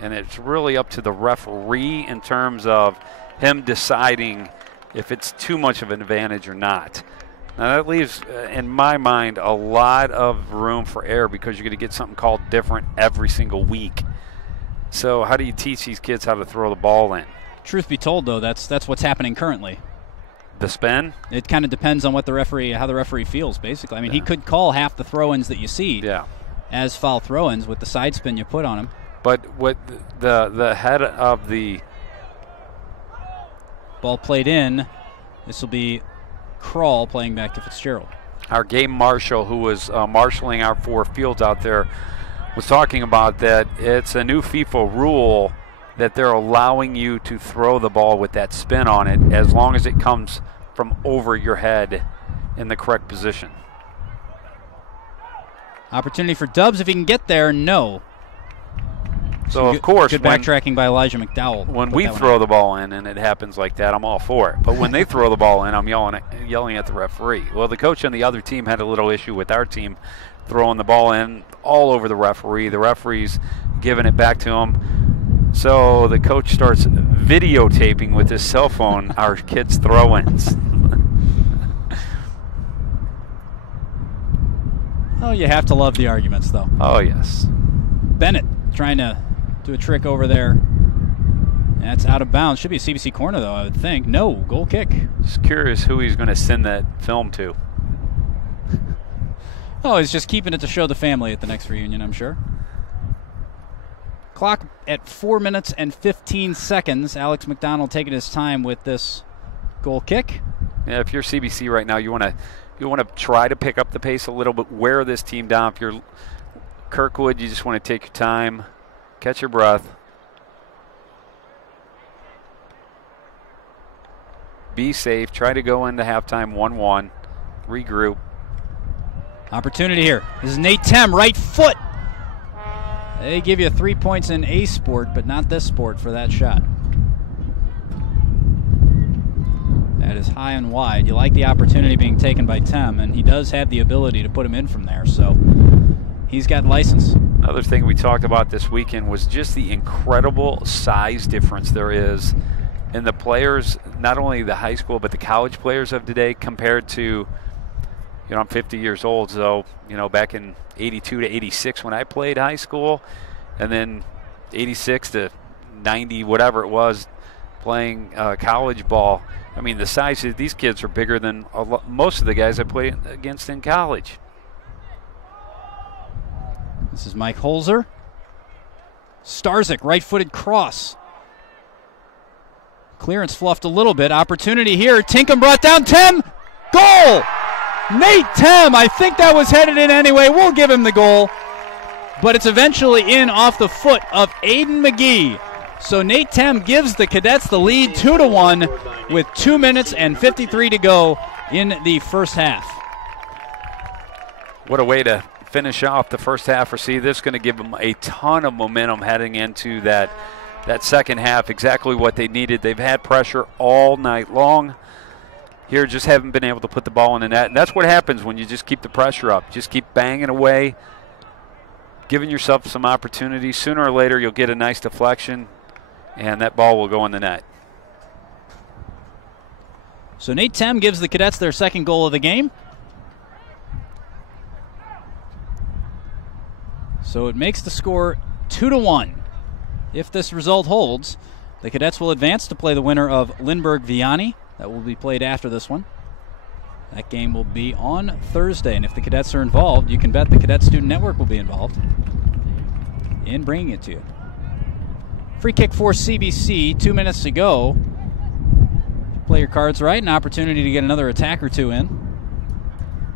And it's really up to the referee in terms of him deciding if it's too much of an advantage or not. Now that leaves, in my mind, a lot of room for error because you're going to get something called different every single week. So how do you teach these kids how to throw the ball in? Truth be told, though, that's what's happening currently. The spin? It kind of depends on what the referee, how the referee feels, basically. I mean, he could call half the throw-ins that you see as foul throw-ins with the side spin you put on him. But what the head of the ball played in, this will be Kroll playing back to Fitzgerald. Our game marshal, who was marshaling our 4 fields out there, was talking about that it's a new FIFA rule that they're allowing you to throw the ball with that spin on it as long as it comes from over your head in the correct position. Opportunity for Dubs if he can get there. No. So, of course, good backtracking by Elijah McDowell. When we throw the ball in and it happens like that, I'm all for it. But when they throw the ball in, I'm yelling at the referee. Well, the coach on the other team had a little issue with our team throwing the ball in all over the referee. The referee's giving it back to him. So the coach starts videotaping with his cell phone our kids' throw-ins. Oh, you have to love the arguments, though. Oh, yes. Bennett trying to do a trick over there. That's out of bounds. Should be a CBC corner, though, I would think. No, goal kick. Just curious who he's going to send that film to. Oh, he's just keeping it to show the family at the next reunion, I'm sure. Clock at 4 minutes and 15 seconds. Alex McDonald taking his time with this goal kick. Yeah, if you're CBC right now, you want to try to pick up the pace a little bit, wear this team down. If you're Kirkwood, you just want to take your time, catch your breath. Be safe. Try to go into halftime 1-1. Regroup. Opportunity here. This is Nate Tem, right foot. They give you 3 points in a sport, but not this sport for that shot. That is high and wide. You like the opportunity being taken by Tem, and he does have the ability to put him in from there, so he's got license. Another thing we talked about this weekend was just the incredible size difference there is in the players, not only the high school, but the college players of today compared to, I'm 50 years old, so, back in 82 to 86 when I played high school, and then 86 to 90, whatever it was, playing college ball. I mean, the size of these kids are bigger than most of the guys I played against in college. This is Mike Holzer. Starzyk, right-footed cross. Clearance fluffed a little bit. Opportunity here. Tinkham brought down. Tem. Goal! Nate Tem. I think that was headed in anyway. We'll give him the goal. But it's eventually in off the foot of Aiden McGee. So Nate Tem gives the Cadets the lead 2-1 with 2 minutes and 53 to go in the first half. What a way to finish off the first half. This is going to give them a ton of momentum heading into that second half. Exactly what they needed. They've had pressure all night long. here just haven't been able to put the ball in the net. And that's what happens when you just keep the pressure up. Just keep banging away, giving yourself some opportunities. Sooner or later, you'll get a nice deflection, and that ball will go in the net. So Nate Tem gives the Cadets their second goal of the game. So it makes the score 2-1. If this result holds, the Cadets will advance to play the winner of Lindbergh-Vianney. That will be played after this one. That game will be on Thursday, and if the Cadets are involved, you can bet the Cadet Student Network will be involved in bringing it to you. Free kick for CBC, 2 minutes to go. Play your cards right, an opportunity to get another attack or two in.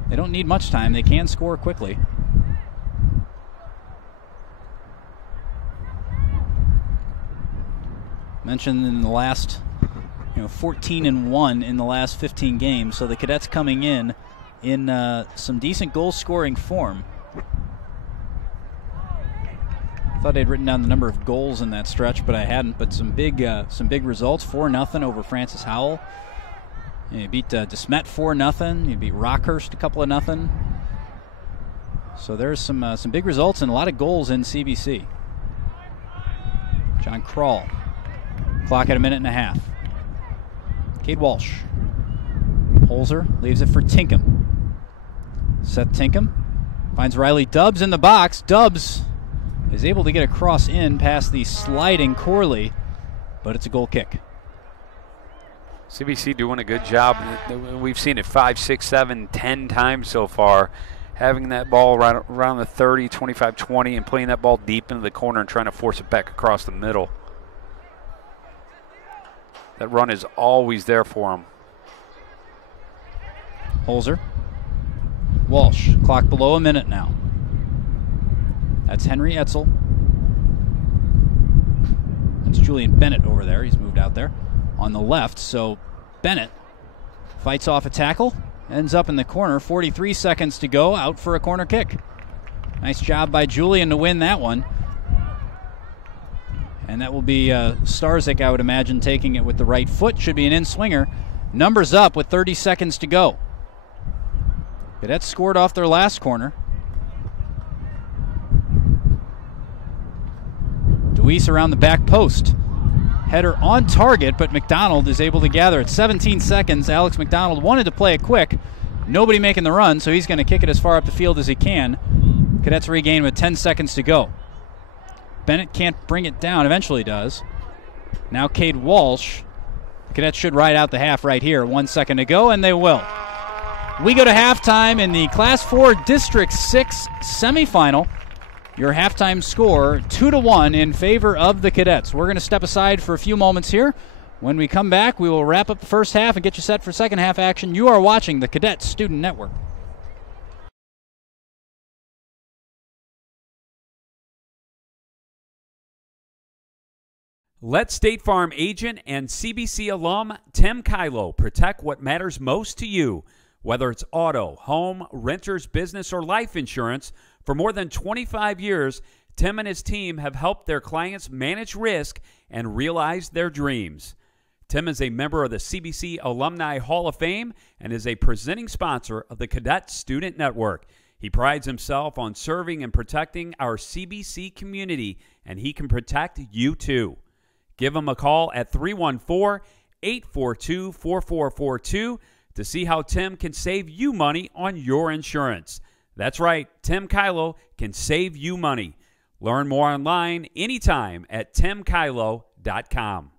They don't need much time. They can score quickly. Mentioned in the last 14-1 in the last 15 games, so the Cadets coming in some decent goal-scoring form. Thought I'd written down the number of goals in that stretch, but I hadn't. But some big results. 4-0 over Francis Howell. You beat DeSmet 4-0. You beat Rockhurst a couple of nothing. So there's some big results and a lot of goals in CBC. John Kroll. Clock at 1.5 minutes. Cade Walsh. Holzer leaves it for Tinkham. Seth Tinkham finds Riley Dubbs in the box. Dubbs is able to get a cross in past the sliding Corley, but it's a goal kick. CBC doing a good job. We've seen it 5, 6, 7, 10 times so far, having that ball right around the 30, 25, 20, and playing that ball deep into the corner and trying to force it back across the middle. That run is always there for him. Holzer. Walsh. Clock below 1 minute now. That's Henry Etzel. That's Julian Bennett over there. He's moved out there on the left. So Bennett fights off a tackle. Ends up in the corner. 43 seconds to go. Out for a corner kick. Nice job by Julian to win that one. And that will be Starzik, I would imagine, taking it with the right foot. Should be an in-swinger. Numbers up with 30 seconds to go. Cadets scored off their last corner. DeWeese around the back post. Header on target, but McDonald is able to gather it. 17 seconds. Alex McDonald wanted to play it quick. Nobody making the run, so he's going to kick it as far up the field as he can. Cadets regain with 10 seconds to go. Bennett can't bring it down. Eventually does. Now Cade Walsh. The Cadets should ride out the half right here. 1 second to go, and they will. We go to halftime in the Class 4 District 6 semifinal. Your halftime score, 2-1 in favor of the Cadets. We're going to step aside for a few moments here. When we come back, we will wrap up the first half and get you set for second half action. You are watching the Cadet Student Network. Let State Farm agent and CBC alum Tim Kylo protect what matters most to you. Whether it's auto, home, renters, business, or life insurance, for more than 25 years, Tim and his team have helped their clients manage risk and realize their dreams. Tim is a member of the CBC Alumni Hall of Fame and is a presenting sponsor of the Cadet Student Network. He prides himself on serving and protecting our CBC community, and he can protect you too. Give him a call at 314-842-4442 to see how Tim can save you money on your insurance. That's right, Tim Kylo can save you money. Learn more online anytime at timkylo.com.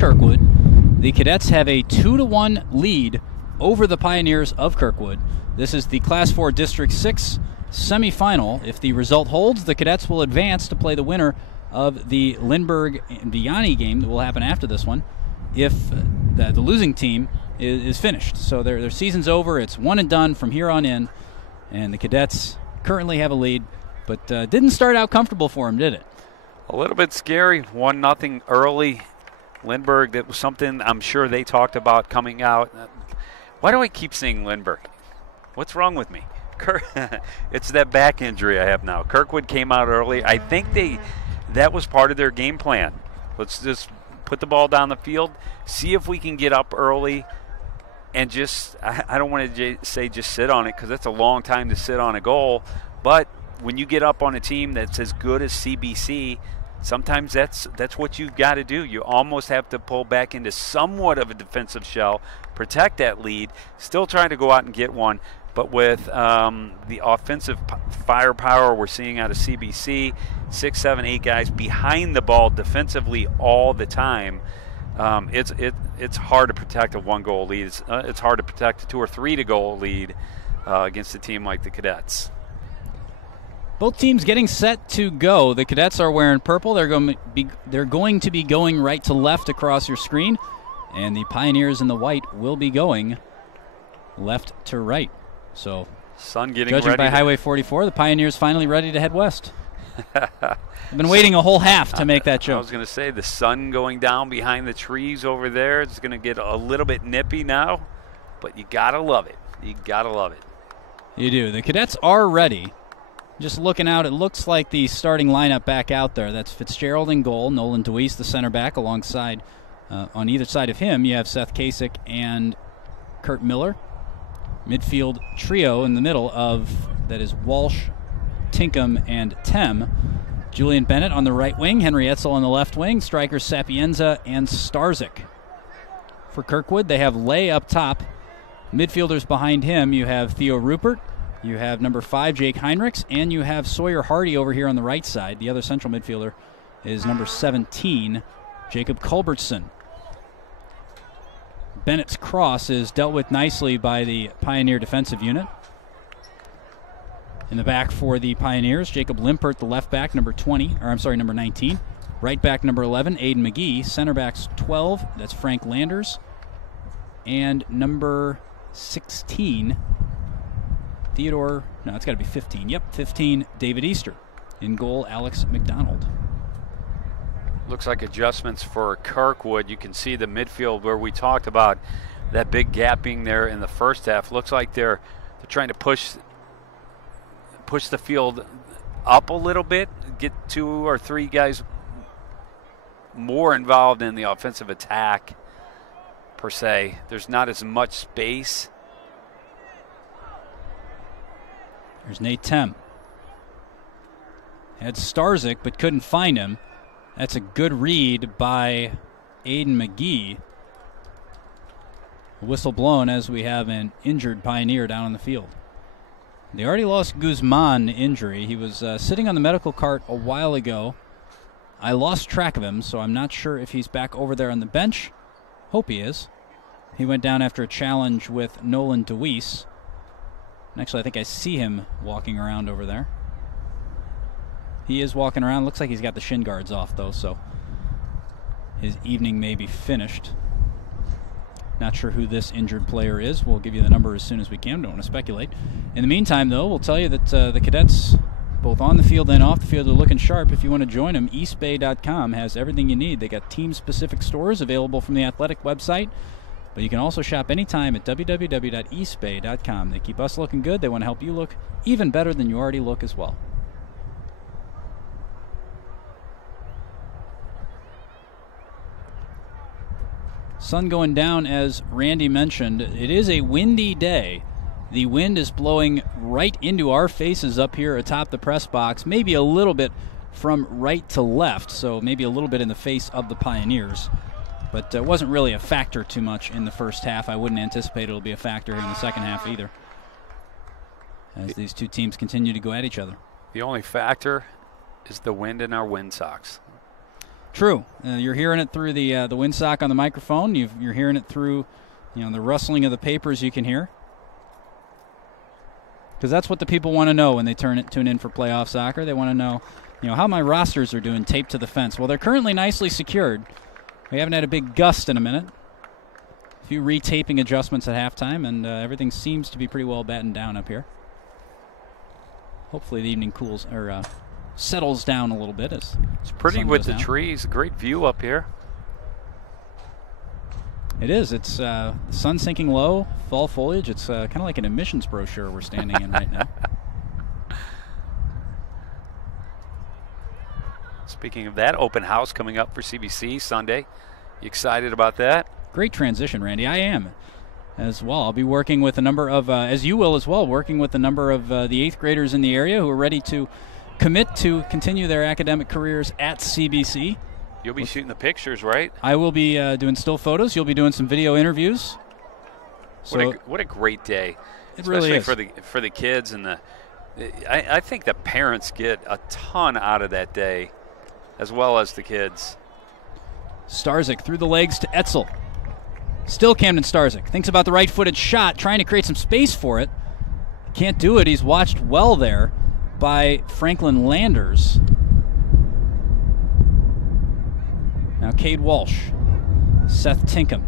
Kirkwood. The Cadets have a 2-1 lead over the Pioneers of Kirkwood. This is the Class 4 District 6 semifinal. If the result holds, the Cadets will advance to play the winner of the Lindbergh and Vianney game that will happen after this one if the losing team is finished. So their season's over. It's one and done from here on in, and the Cadets currently have a lead, but didn't start out comfortable for them, did it? A little bit scary. 1-0 early. Lindbergh, that was something I'm sure they talked about coming out. Why do I keep saying Lindbergh? What's wrong with me? It's that back injury I have now. Kirkwood came out early. I think that was part of their game plan. Let's just put the ball down the field, see if we can get up early, and just, I don't want to say just sit on it, because that's a long time to sit on a goal. But when you get up on a team that's as good as CBC, sometimes that's what you've got to do. You almost have to pull back into somewhat of a defensive shell, protect that lead, still trying to go out and get one. But with the offensive firepower we're seeing out of CBC, 6, 7, 8 guys behind the ball defensively all the time, it's hard to protect a 1-goal lead. It's hard to protect a 2 or 3 goal lead against a team like the Cadets. Both teams getting set to go. The Cadets are wearing purple. They're going to be going right to left across your screen, and the Pioneers in the white will be going left to right. So, sun getting judging ready by Highway 44, the Pioneers finally ready to head west. I've been waiting a whole half to make that joke. I was going to say, the sun going down behind the trees over there. It's going to get a little bit nippy now, but you got to love it. You got to love it. You do. The Cadets are ready. Just looking out, it looks like the starting lineup back out there. That's Fitzgerald in goal, Nolan DeWeese, the center back, alongside, on either side of him, you have Seth Kasich and Kurt Miller. Midfield trio in the middle that is Walsh, Tinkham, and Tem. Julian Bennett on the right wing, Henry Etzel on the left wing, strikers Sapienza and Starzyk. For Kirkwood, they have Lay up top. Midfielders behind him, you have Theo Rupert, you have number 5, Jake Heinrichs, and you have Sawyer Hardy over here on the right side. The other central midfielder is number 17, Jacob Culbertson. Bennett's cross is dealt with nicely by the Pioneer defensive unit. In the back for the Pioneers, Jacob Limpert, the left back, number 19. Right back, number 11, Aiden McGee. Center backs, 12, that's Frank Landers. And number 16, it's got to be 15. Yep, 15, David Easter. In goal, Alex McDonald. Looks like adjustments for Kirkwood. You can see the midfield where we talked about that big gap being there in the first half. Looks like they're trying to push the field up a little bit, get 2 or 3 guys more involved in the offensive attack per se. There's not as much space. There's Nate Tem. Had Starzyk but couldn't find him. That's a good read by Aiden McGee. Whistle blown as we have an injured Pioneer down on the field. They already lost Guzman to injury. He was sitting on the medical cart a while ago. I lost track of him, so I'm not sure if he's back over there on the bench. Hope he is. He went down after a challenge with Nolan DeWeese. And actually, I think I see him walking around over there. He is walking around. Looks like he's got the shin guards off, though, so his evening may be finished. Not sure who this injured player is. We'll give you the number as soon as we can. Don't want to speculate. In the meantime, though, we'll tell you that the Cadets, both on the field and off the field, are looking sharp. If you want to join them, eastbay.com has everything you need. They got team-specific stores available from the Athletic website, but you can also shop anytime at www.eastbay.com. They keep us looking good. They want to help you look even better than you already look as well. Sun going down, as Randy mentioned. It is a windy day. The wind is blowing right into our faces up here atop the press box, maybe a little bit from right to left, so maybe a little bit in the face of the Pioneers. But it wasn't really a factor too much in the first half. I wouldn't anticipate it'll be a factor here in the second half either, as these two teams continue to go at each other. The only factor is the wind in our wind socks. True. You're hearing it through the windsock on the microphone. You're hearing it through, the rustling of the papers you can hear. Because that's what the people want to know when they tune in for playoff soccer. They want to know, how my rosters are doing taped to the fence. Well, they're currently nicely secured. We haven't had a big gust in a minute. A few retaping adjustments at halftime, and everything seems to be pretty well battened down up here. Hopefully the evening settles down a little bit. It's pretty with the trees. A great view up here. It is. It's sun sinking low, fall foliage. It's kind of like an emissions brochure we're standing in right now. Speaking of that, open house coming up for CBC Sunday. You excited about that? Great transition, Randy. I am as well. I'll be working with a number of, as you will as well, working with a number of the 8th graders in the area who are ready to commit to continue their academic careers at CBC. You'll be shooting the pictures, right? I will be doing still photos. You'll be doing some video interviews. So what a great day! It really is. For the kids and I think the parents get a ton out of that day, as well as the kids. Starzyk through the legs to Etzel. Still Camden Starzyk. Thinks about the right-footed shot, trying to create some space for it. Can't do it. He's watched well there by Franklin Landers. Now Cade Walsh, Seth Tinkham.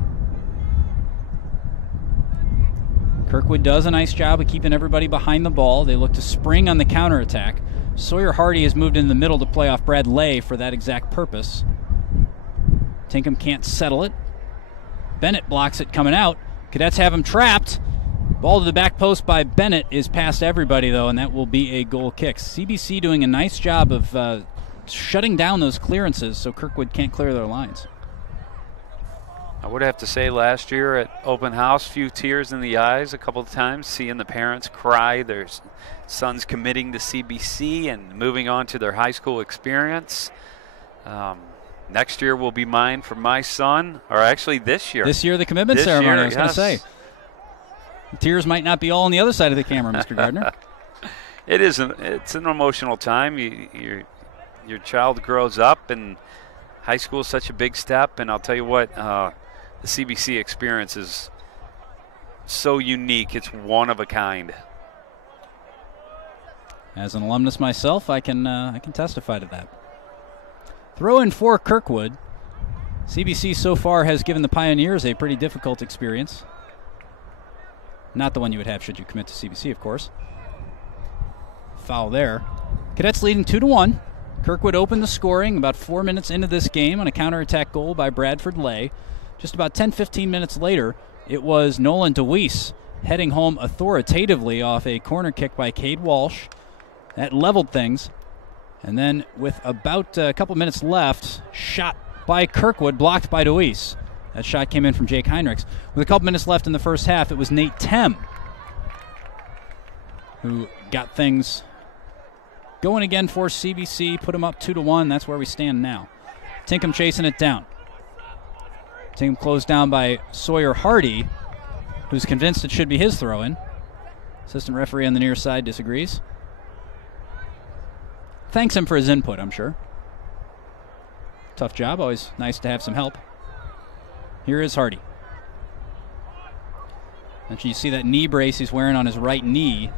Kirkwood does a nice job of keeping everybody behind the ball. They look to spring on the counterattack. Sawyer Hardy has moved in the middle to play off Brad Lay for that exact purpose. Tinkham can't settle it. Bennett blocks it coming out. Cadets have him trapped. Ball to the back post by Bennett is past everybody, though, and that will be a goal kick. CBC doing a nice job of shutting down those clearances so Kirkwood can't clear their lines. I would have to say last year at open house, few tears in the eyes a couple of times, seeing the parents cry their sons committing to CBC and moving on to their high school experience. Next year will be mine for my son, or actually this year. This year, the commitment ceremony, I was going to say. The tears might not be all on the other side of the camera, Mr. Gardner. It's an emotional time. Your child grows up, and high school is such a big step. And I'll tell you what, the CBC experience is so unique. It's one of a kind. As an alumnus myself, I can testify to that. Throw in for Kirkwood. CBC so far has given the Pioneers a pretty difficult experience. Not the one you would have should you commit to CBC, of course. Foul there. Cadets leading 2-1. Kirkwood opened the scoring about 4 minutes into this game on a counterattack goal by Bradford Lay. Just about 10-15 minutes later, it was Nolan DeWeese heading home authoritatively off a corner kick by Cade Walsh. That leveled things. And then with about a couple minutes left, shot by Kirkwood, blocked by DeWeese. That shot came in from Jake Heinrichs. With a couple minutes left in the first half, it was Nate Tem who got things going again for CBC, put him up 2-1. That's where we stand now. Tinkham chasing it down. Tinkham closed down by Sawyer Hardy, who's convinced it should be his throw-in. Assistant referee on the near side disagrees. Thanks him for his input, I'm sure. Tough job, always nice to have some help. Here is Hardy. And you see that knee brace he's wearing on his right knee.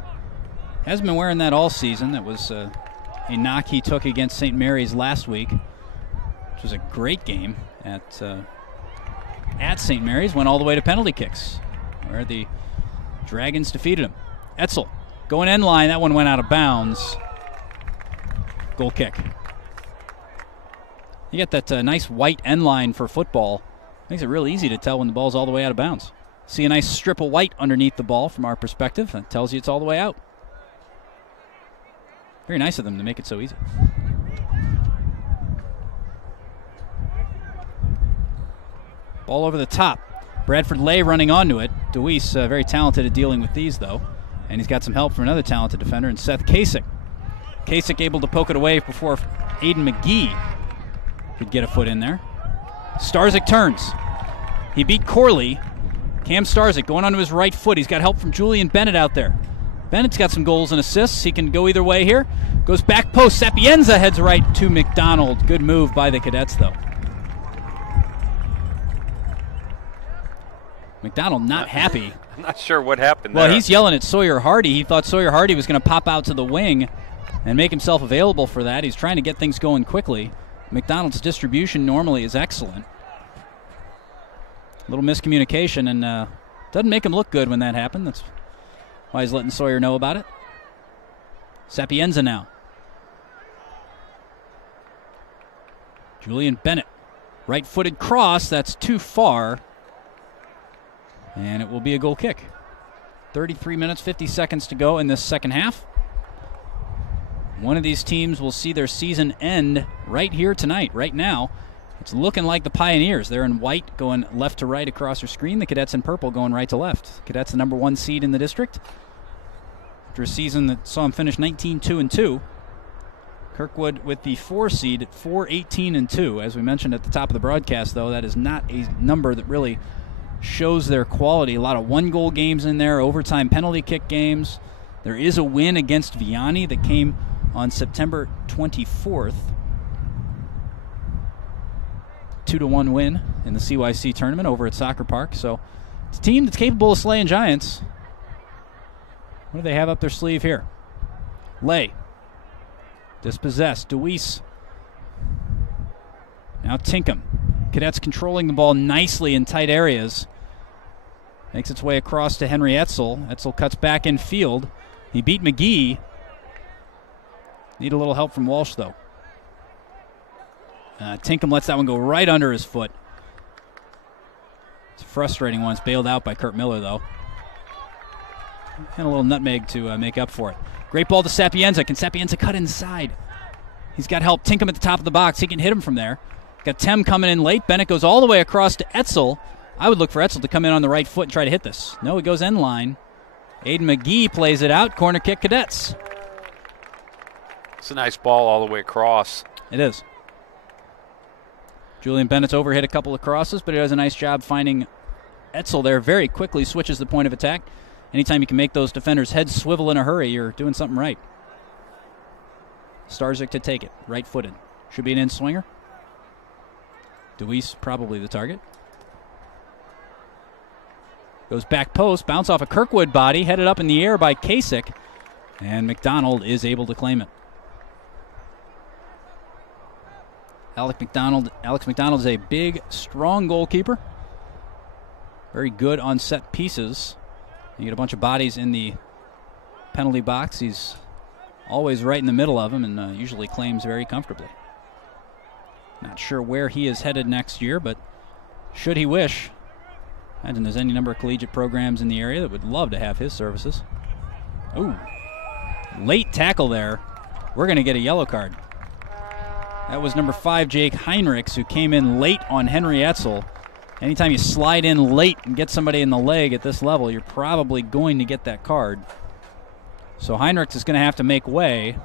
Hasn't been wearing that all season. That was a knock he took against St. Mary's last week, which was a great game at St. Mary's. Went all the way to penalty kicks, where the Dragons defeated him. Etzel going end line. That one went out of bounds. Goal kick. You get that nice white end line for football. Makes it real easy to tell when the ball's all the way out of bounds. See a nice strip of white underneath the ball from our perspective. That tells you it's all the way out. Very nice of them to make it so easy. Ball over the top. Bradford Lay running onto it. DeWeese very talented at dealing with these, though. And he's got some help from another talented defender in Seth Kasich. Kasich able to poke it away before Aiden McGee could get a foot in there. Starzyk turns. He beat Corley. Cam Starzyk going onto his right foot. He's got help from Julian Bennett out there. Bennett's got some goals and assists. He can go either way here. Goes back post. Sapienza heads right to McDonald. Good move by the Cadets, though. McDonald not happy. I'm not sure what happened there. Well, he's yelling at Sawyer Hardy. He thought Sawyer Hardy was going to pop out to the wing and make himself available for that. He's trying to get things going quickly. McDonald's distribution normally is excellent. A little miscommunication, and doesn't make him look good when that happened. That's why he's letting Sawyer know about it. Sapienza now. Julian Bennett. Right-footed cross. That's too far. And it will be a goal kick. 33 minutes, 50 seconds to go in this second half. One of these teams will see their season end right here tonight, right now. It's looking like the Pioneers. They're in white going left to right across your screen. The Cadets in purple going right to left. Cadets the number 1 seed in the district. After a season that saw them finish 19-2-2. Kirkwood with the 4 seed at 4-18-2. As we mentioned at the top of the broadcast, though, that is not a number that really shows their quality. A lot of one-goal games in there, overtime penalty kick games. There is a win against Vianney that came on September 24th. 2-1 win in the CYC tournament over at Soccer Park. So it's a team that's capable of slaying giants. What do they have up their sleeve here? Lay. Dispossessed. Deweese. Now Tinkham. Cadets controlling the ball nicely in tight areas. Makes its way across to Henry Etzel. Etzel cuts back in field. He beat McGee. Need a little help from Walsh, though. Tinkham lets that one go right under his foot. It's a frustrating one. It's bailed out by Kurt Miller, though. And a little nutmeg to make up for it. Great ball to Sapienza. Can Sapienza cut inside? He's got help. Tinkham at the top of the box. He can hit him from there. Got Tem coming in late. Bennett goes all the way across to Etzel. I would look for Etzel to come in on the right foot and try to hit this. No, he goes end line. Aiden McGee plays it out. Corner kick, Cadets. It's a nice ball all the way across. It is. Julian Bennett's overhit a couple of crosses, but he does a nice job finding Etzel there. Very quickly switches the point of attack. Anytime you can make those defenders' heads swivel in a hurry, you're doing something right. Starzyk to take it. Right-footed. Should be an in-swinger. Deweese probably the target. Goes back post, bounce off a Kirkwood body, headed up in the air by Kasich, and McDonald is able to claim it. Alex McDonald is a big, strong goalkeeper. Very good on set pieces. You get a bunch of bodies in the penalty box. He's always right in the middle of them and usually claims very comfortably. Not sure where he is headed next year, but should he wish, imagine there's any number of collegiate programs in the area that would love to have his services. Ooh, late tackle there. We're going to get a yellow card. That was number 5, Jake Heinrichs, who came in late on Henry Etzel. Anytime you slide in late and get somebody in the leg at this level, you're probably going to get that card. So Heinrichs is going to have to make way.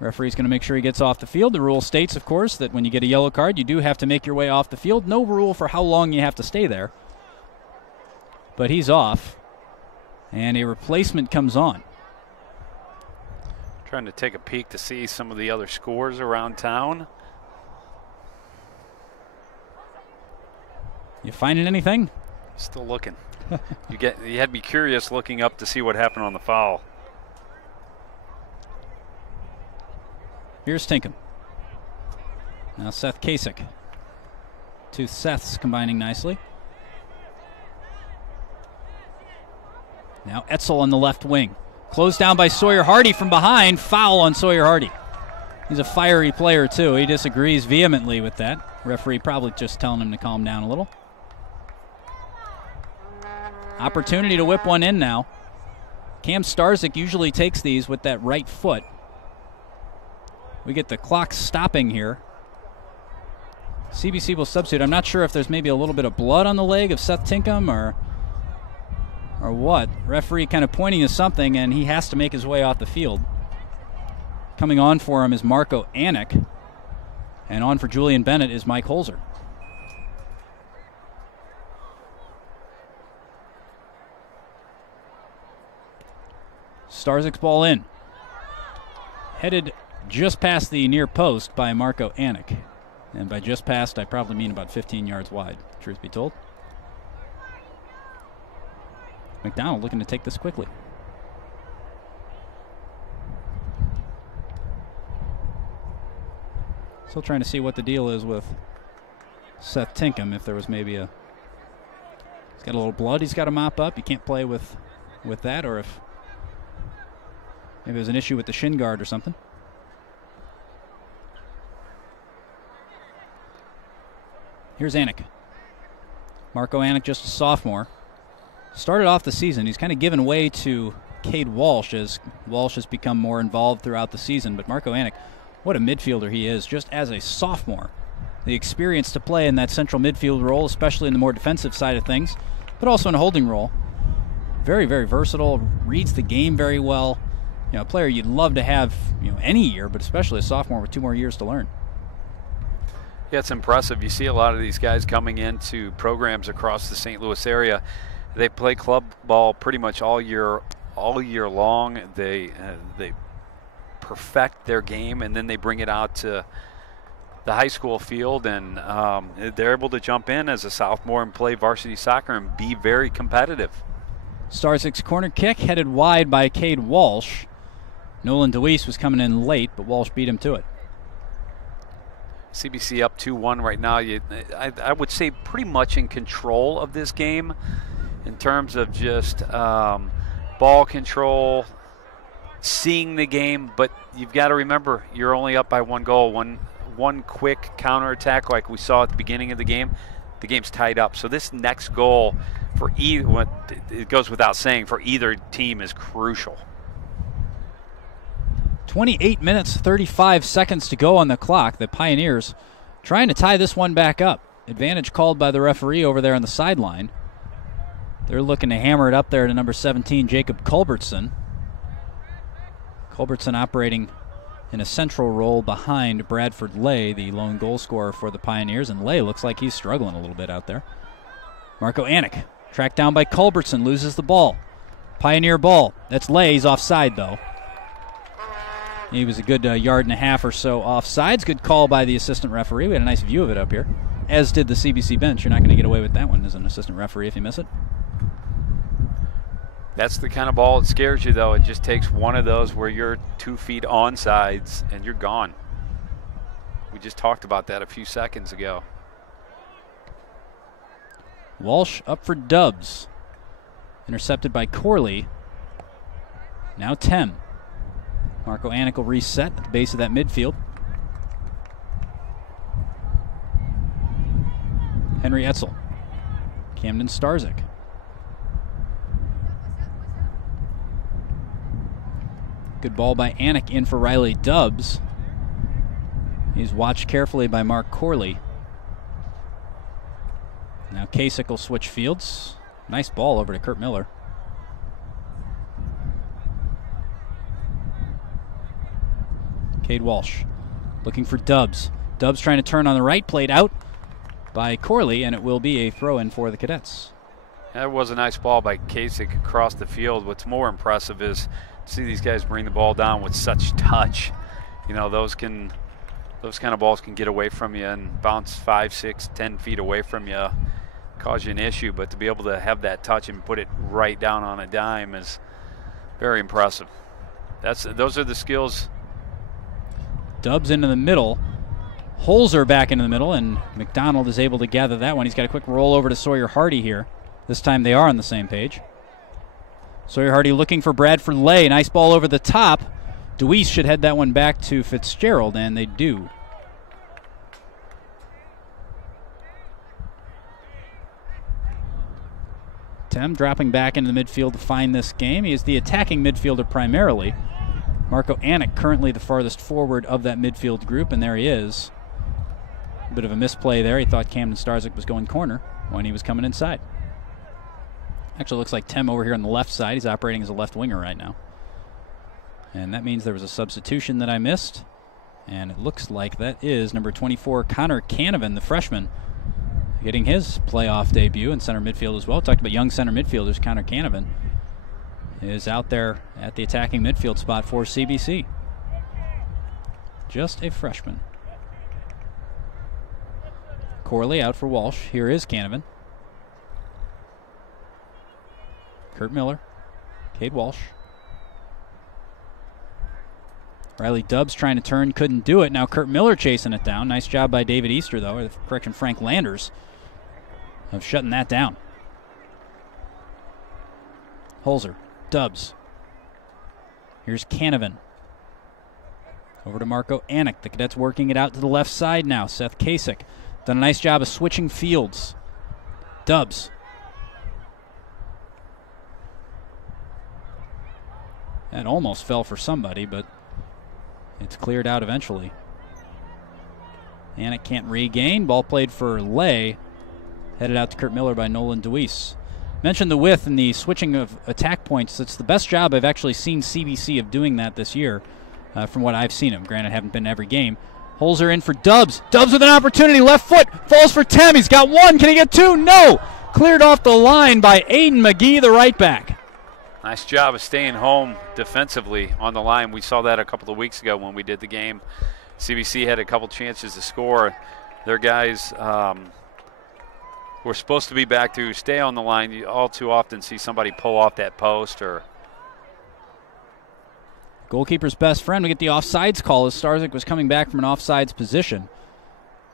Referee's going to make sure he gets off the field. The rule states, of course, that when you get a yellow card, you do have to make your way off the field. No rule for how long you have to stay there. But he's off, and a replacement comes on. Trying to take a peek to see some of the other scores around town. You finding anything? Still looking. You had me curious looking up to see what happened on the foul. Here's Tinkham. Now Seth Kasich. Two Seths combining nicely. Now Etzel on the left wing. Closed down by Sawyer Hardy from behind. Foul on Sawyer Hardy. He's a fiery player, too. He disagrees vehemently with that. Referee probably just telling him to calm down a little. Opportunity to whip one in now. Cam Starzyk usually takes these with that right foot. We get the clock stopping here. CBC will substitute. I'm not sure if there's maybe a little bit of blood on the leg of Seth Tinkham or what. Referee kind of pointing to something, and he has to make his way off the field. Coming on for him is Marco Anik, and on for Julian Bennett is Mike Holzer. Starzik's ball in. Headed just past the near post by Marco Anik. And by just past, I probably mean about 15 yards wide, truth be told. McDonald looking to take this quickly. Still trying to see what the deal is with Seth Tinkham, if there was maybe a... He's got a little blood he's got to mop up. You can't play with that, or if maybe there's an issue with the shin guard or something. Here's Anik. Marco Anik, just a sophomore. Started off the season. He's kind of given way to Cade Walsh as Walsh has become more involved throughout the season. But Marco Anik, what a midfielder he is just as a sophomore. The experience to play in that central midfield role, especially in the more defensive side of things, but also in a holding role. Very, very versatile, reads the game very well. You know, a player you'd love to have, you know, any year, but especially a sophomore with 2 more years to learn. Yeah, it's impressive. You see a lot of these guys coming into programs across the St. Louis area. They play club ball pretty much all year long. They perfect their game, and then they bring it out to the high school field, and they're able to jump in as a sophomore and play varsity soccer and be very competitive. Starzik's corner kick headed wide by Cade Walsh. Nolan DeWeese was coming in late, but Walsh beat him to it. CBC up 2-1 right now. I would say pretty much in control of this game in terms of just ball control, seeing the game, but you've got to remember you're only up by 1 goal. One quick counterattack like we saw at the beginning of the game's tied up. So this next goal for either, it goes without saying, for either team is crucial. 28 minutes, 35 seconds to go on the clock. The Pioneers trying to tie this one back up. Advantage called by the referee over there on the sideline. They're looking to hammer it up there to number 17, Jacob Culbertson. Culbertson operating in a central role behind Bradford Lay, the lone goal scorer for the Pioneers, and Lay looks like he's struggling a little bit out there. Marco Anik, tracked down by Culbertson, loses the ball. Pioneer ball. That's Lay. He's offside, though. He was a good yard and a half or so offsides. Good call by the assistant referee. We had a nice view of it up here, as did the CBC bench. You're not going to get away with that one as an assistant referee if you miss it. That's the kind of ball that scares you, though. It just takes one of those where you're 2 feet onsides and you're gone. We just talked about that a few seconds ago. Walsh up for dubs. Intercepted by Corley. Now Tem. Marco Anik will reset at the base of that midfield. Henry Etzel. Camden Starzik. Good ball by Anik in for Riley Dubs. He's watched carefully by Mark Corley. Now Kasich will switch fields. Nice ball over to Kurt Miller. Cade Walsh looking for Dubs. Dubs trying to turn on the right, played out by Corley, and it will be a throw-in for the Cadets. That was a nice ball by Kasich across the field. What's more impressive is to see these guys bring the ball down with such touch. You know, those kind of balls can get away from you and bounce 5, 6, 10 feet away from you, cause you an issue. But to be able to have that touch and put it right down on a dime is very impressive. Those are the skills. Dubs into the middle. Holzer back into the middle, and McDonald is able to gather that one. He's got a quick roll over to Sawyer Hardy here. This time they are on the same page. Sawyer Hardy looking for Bradford Lay. Nice ball over the top. DeWeese should head that one back to Fitzgerald, and they do. Tem dropping back into the midfield to find this game. He is the attacking midfielder primarily. Marco Anik currently the farthest forward of that midfield group, and there he is. A bit of a misplay there. He thought Camden Starzik was going corner when he was coming inside. Actually looks like Tem over here on the left side. He's operating as a left winger right now. And that means there was a substitution that I missed. And it looks like that is number 24, Connor Canavan, the freshman, getting his playoff debut in center midfield as well. Talked about young center midfielders. Connor Canavan is out there at the attacking midfield spot for CBC. Just a freshman. Corley out for Walsh. Here is Canavan. Kurt Miller. Cade Walsh. Riley Dubbs trying to turn, couldn't do it. Now Kurt Miller chasing it down. Nice job by David Easter, though, or correction, Frank Landers, of shutting that down. Holzer, Dubbs. Here's Canavan. Over to Marco Anik. The Cadets working it out to the left side now. Seth Kasich done a nice job of switching fields. Dubbs. That almost fell for somebody, but it's cleared out eventually. Anik can't regain. Ball played for Lay. Headed out to Kurt Miller by Nolan Deweese. Mentioned the width and the switching of attack points. It's the best job I've actually seen CBC of doing that this year, from what I've seen him. Granted, I haven't been to every game. Holzer in for Dubbs. Dubbs with an opportunity. Left foot. Falls for Tem. He's got one. Can he get two? No. Cleared off the line by Aiden McGee, the right back. Nice job of staying home defensively on the line. We saw that a couple of weeks ago when we did the game. CBC had a couple chances to score. Their guys were supposed to be back to stay on the line. You all too often see somebody pull off that post or. Goalkeeper's best friend. We get the offsides call as Starzyk was coming back from an offsides position.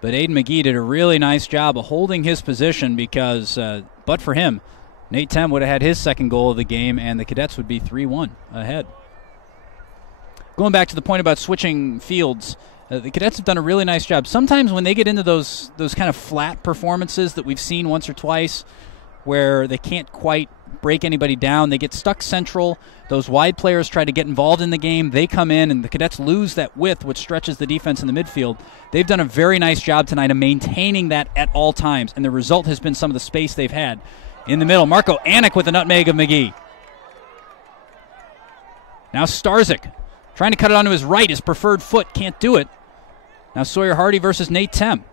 But Aiden McGee did a really nice job of holding his position because, but for him, Nate Tem would have had his second goal of the game, and the Cadets would be 3-1 ahead. Going back to the point about switching fields, the Cadets have done a really nice job. Sometimes when they get into those kind of flat performances that we've seen once or twice where they can't quite break anybody down, they get stuck central. Those wide players try to get involved in the game. They come in, and the Cadets lose that width, which stretches the defense in the midfield. They've done a very nice job tonight of maintaining that at all times, and the result has been some of the space they've had. In the middle, Marco Anik with the nutmeg of McGee. Now Starzyk trying to cut it onto his right. His preferred foot can't do it. Now Sawyer Hardy versus Nate Tem.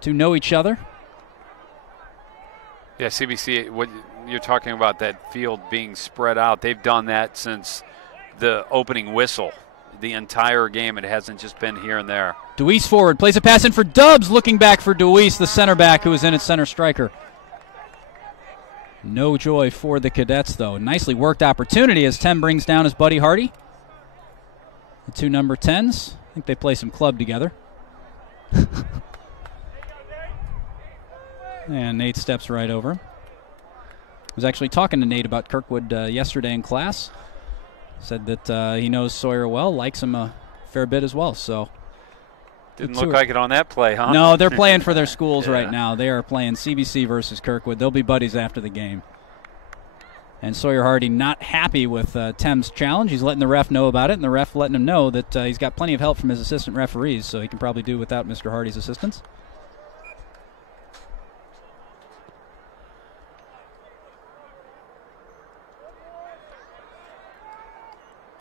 Two know each other. Yeah, CBC, what you're talking about, that field being spread out, they've done that since the opening whistle. The entire game, it hasn't just been here and there. Deweese forward, plays a pass in for Dubbs, looking back for Deweese, the center back who is in at center striker. No joy for the Cadets, though. Nicely worked opportunity as Tem brings down his buddy Hardy. The two number 10s. I think they play some club together. And Nate steps right over. I was actually talking to Nate about Kirkwood yesterday in class. Said that he knows Sawyer well, likes him a fair bit as well. So didn't look like it on that play, huh? No, they're playing for their schools right now. They are playing CBC versus Kirkwood. They'll be buddies after the game. And Sawyer Hardy not happy with Tem's challenge. He's letting the ref know about it, and the ref letting him know that he's got plenty of help from his assistant referees, so he can probably do without Mr. Hardy's assistance.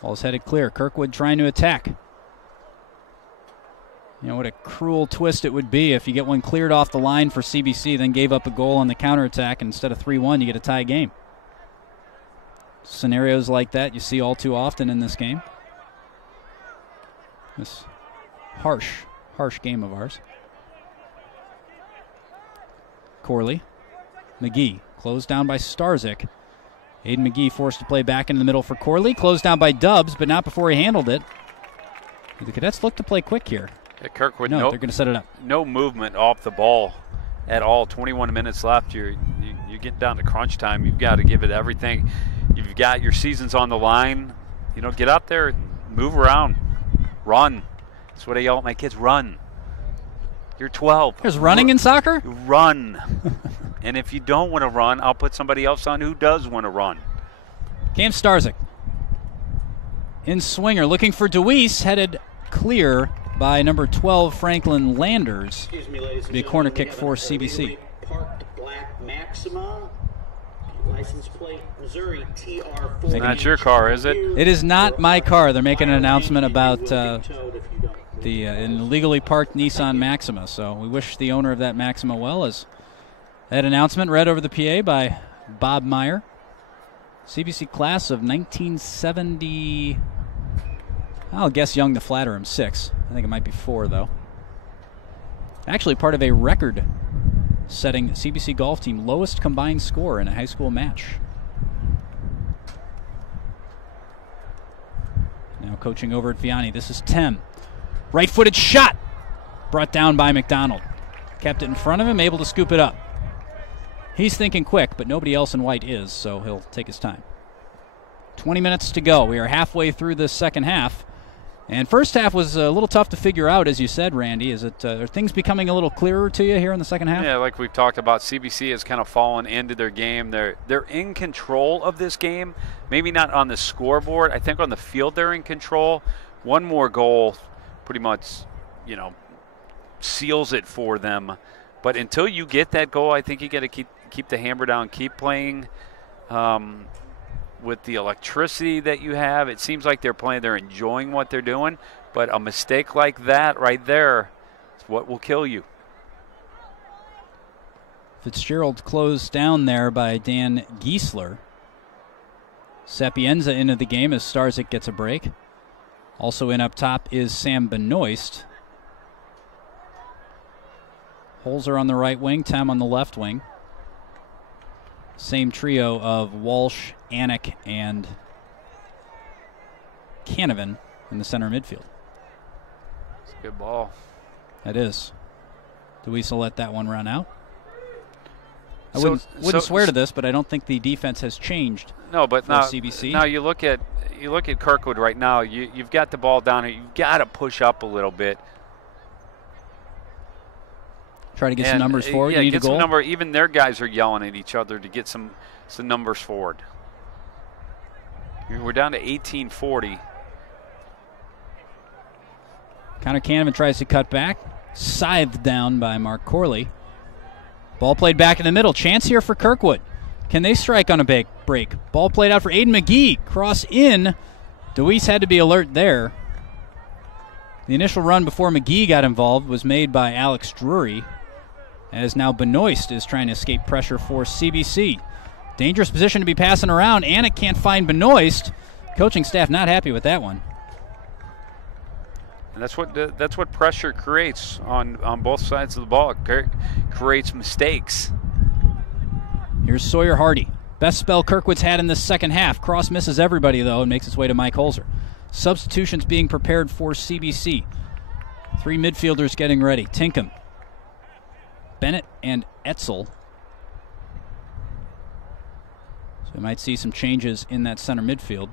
Ball's headed clear. Kirkwood trying to attack. You know what a cruel twist it would be if you get one cleared off the line for CBC, then gave up a goal on the counterattack, and instead of 3-1, you get a tie game. Scenarios like that you see all too often in this game. This harsh game of ours. Corley. McGee, closed down by Starzyk. Aiden McGee forced to play back in the middle for Corley. Closed down by Dubbs, but not before he handled it. The Cadets look to play quick here. Yeah, Kirkwood, no, they're going to set it up. No movement off the ball at all. 21 minutes left. You're getting down to crunch time. You've got to give it everything. You've got your seasons on the line. You know, get out there, move around, run. That's what I yell at my kids, run. You're 12. There's running in soccer? Run. And if you don't want to run, I'll put somebody else on who does want to run. Cam Starzyk. In swinger, looking for Deweese, headed clear by number 12, Franklin Landers. It'll be a corner kick for CBC. Parked black Maxima, license plate Missouri TR4. It's not your car, is it? It is not my car. They're making an announcement about an illegally parked Nissan Maxima. So we wish the owner of that Maxima well, as that announcement read over the PA by Bob Meyer. CBC class of 1970. I'll guess Young to flatter him 6. I think it might be 4, though. Actually part of a record-setting CBC golf team, lowest combined score in a high school match. Now coaching over at Vianney. This is Tem. Right-footed shot. Brought down by McDonald. Kept it in front of him, able to scoop it up. He's thinking quick, but nobody else in white is, so he'll take his time. 20 minutes to go. We are halfway through this second half. And first half was a little tough to figure out, as you said, Randy. Are things becoming a little clearer to you here in the second half? Yeah, like we've talked about, CBC has kind of fallen into their game. They're in control of this game. Maybe not on the scoreboard. I think on the field they're in control. One more goal pretty much, seals it for them. But until you get that goal, I think you got to keep the hammer down, keep playing with the electricity that you have. It seems like they're enjoying what they're doing, but a mistake like that right there is what will kill you. Fitzgerald closed down there by Dan Giesler. Sapienza into the game as Starzyk gets a break. Also in up top is Sam Benoist. Holzer on the right wing, Tem on the left wing. Same trio of Walsh, Anik, and Canavan in the center midfield. It's a good ball. That is. Deweese will let that one run out. I wouldn't swear to this, but I don't think the defense has changed. No, but for now CBC. Now you look at Kirkwood right now. You've got the ball down here. You've got to push up a little bit. Try to get some numbers forward. Yeah, you need get a goal. some number. Even their guys are yelling at each other to get some numbers forward. We're down to 1840. Connor Canavan tries to cut back. Scythed down by Mark Corley. Ball played back in the middle. Chance here for Kirkwood. Can they strike on a break? Ball played out for Aiden McGee. Cross in. Deweese had to be alert there. The initial run before McGee got involved was made by Alex Drury, as now Benoist is trying to escape pressure for CBC. Dangerous position to be passing around. Anik can't find Benoist. Coaching staff not happy with that one. And that's what pressure creates on both sides of the ball. It creates mistakes. Here's Sawyer Hardy. Best spell Kirkwood's had in this second half. Cross misses everybody, though, and makes its way to Mike Holzer. Substitutions being prepared for CBC. 3 midfielders getting ready. Tinkham, Bennett, and Etzel. So we might see some changes in that center midfield.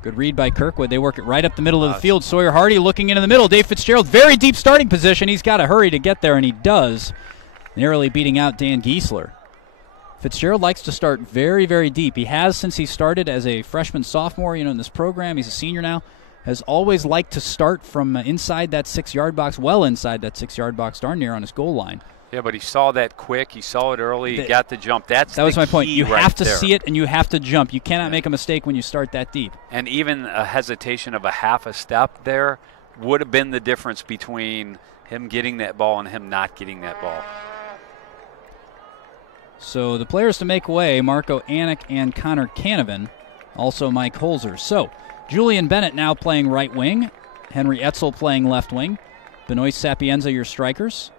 Good read by Kirkwood. They work it right up the middle of the field. Sawyer Hardy looking into the middle. Dave Fitzgerald, very deep starting position. He's got to hurry to get there, and he does. Narrowly beating out Dan Giesler. Fitzgerald likes to start very, very deep. He has since he started as a freshman, sophomore, in this program. He's a senior now. Has always liked to start from inside that 6-yard box, well inside that 6-yard box, darn near on his goal line. Yeah, but he saw that quick. He saw it early. He got the jump. That was my point. You have to there. see it, and you have to jump. You cannot make a mistake when you start that deep. And even a hesitation of a half a step there would have been the difference between him getting that ball and him not getting that ball. So the players to make way, Marco Anik and Connor Canavan, also Mike Holzer. So Julian Bennett now playing right wing, Henry Etzel playing left wing, Benoist, Sapienza your strikers,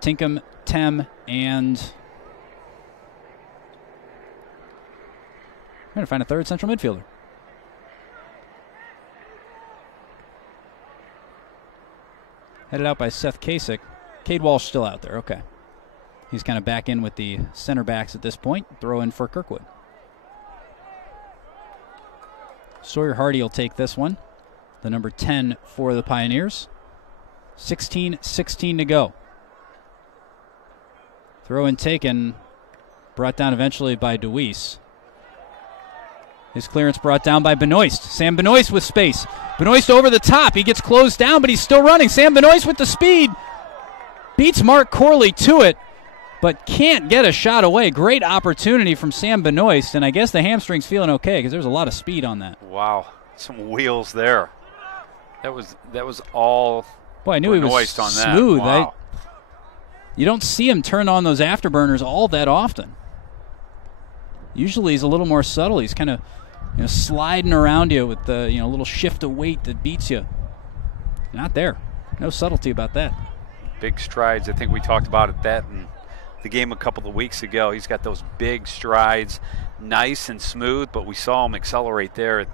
Tinkham, Tem, and I'm going to find a third central midfielder. Headed out by Seth Kasich. Cade Walsh still out there, okay. He's kind of back in with the center backs at this point. Throw in for Kirkwood. Sawyer Hardy will take this one. The number 10 for the Pioneers. 16-16 to go. Throw in taken. Brought down eventually by Deweese. His clearance brought down by Benoist. Sam Benoist with space. Benoist over the top. He gets closed down, but he's still running. Sam Benoist with the speed. Beats Mark Corley to it, but can't get a shot away. Great opportunity from Sam Benoist, and I guess the hamstring's feeling okay because there's a lot of speed on that. Wow, some wheels there. That was all. Boy, I knew he was on smooth. That. Wow. You don't see him turn on those afterburners all that often. Usually he's a little more subtle. He's kind of sliding around you with the little shift of weight that beats you. Not there. No subtlety about that. Big strides. I think we talked about that in the game a couple of weeks ago. He's got those big strides, nice and smooth, but we saw him accelerate there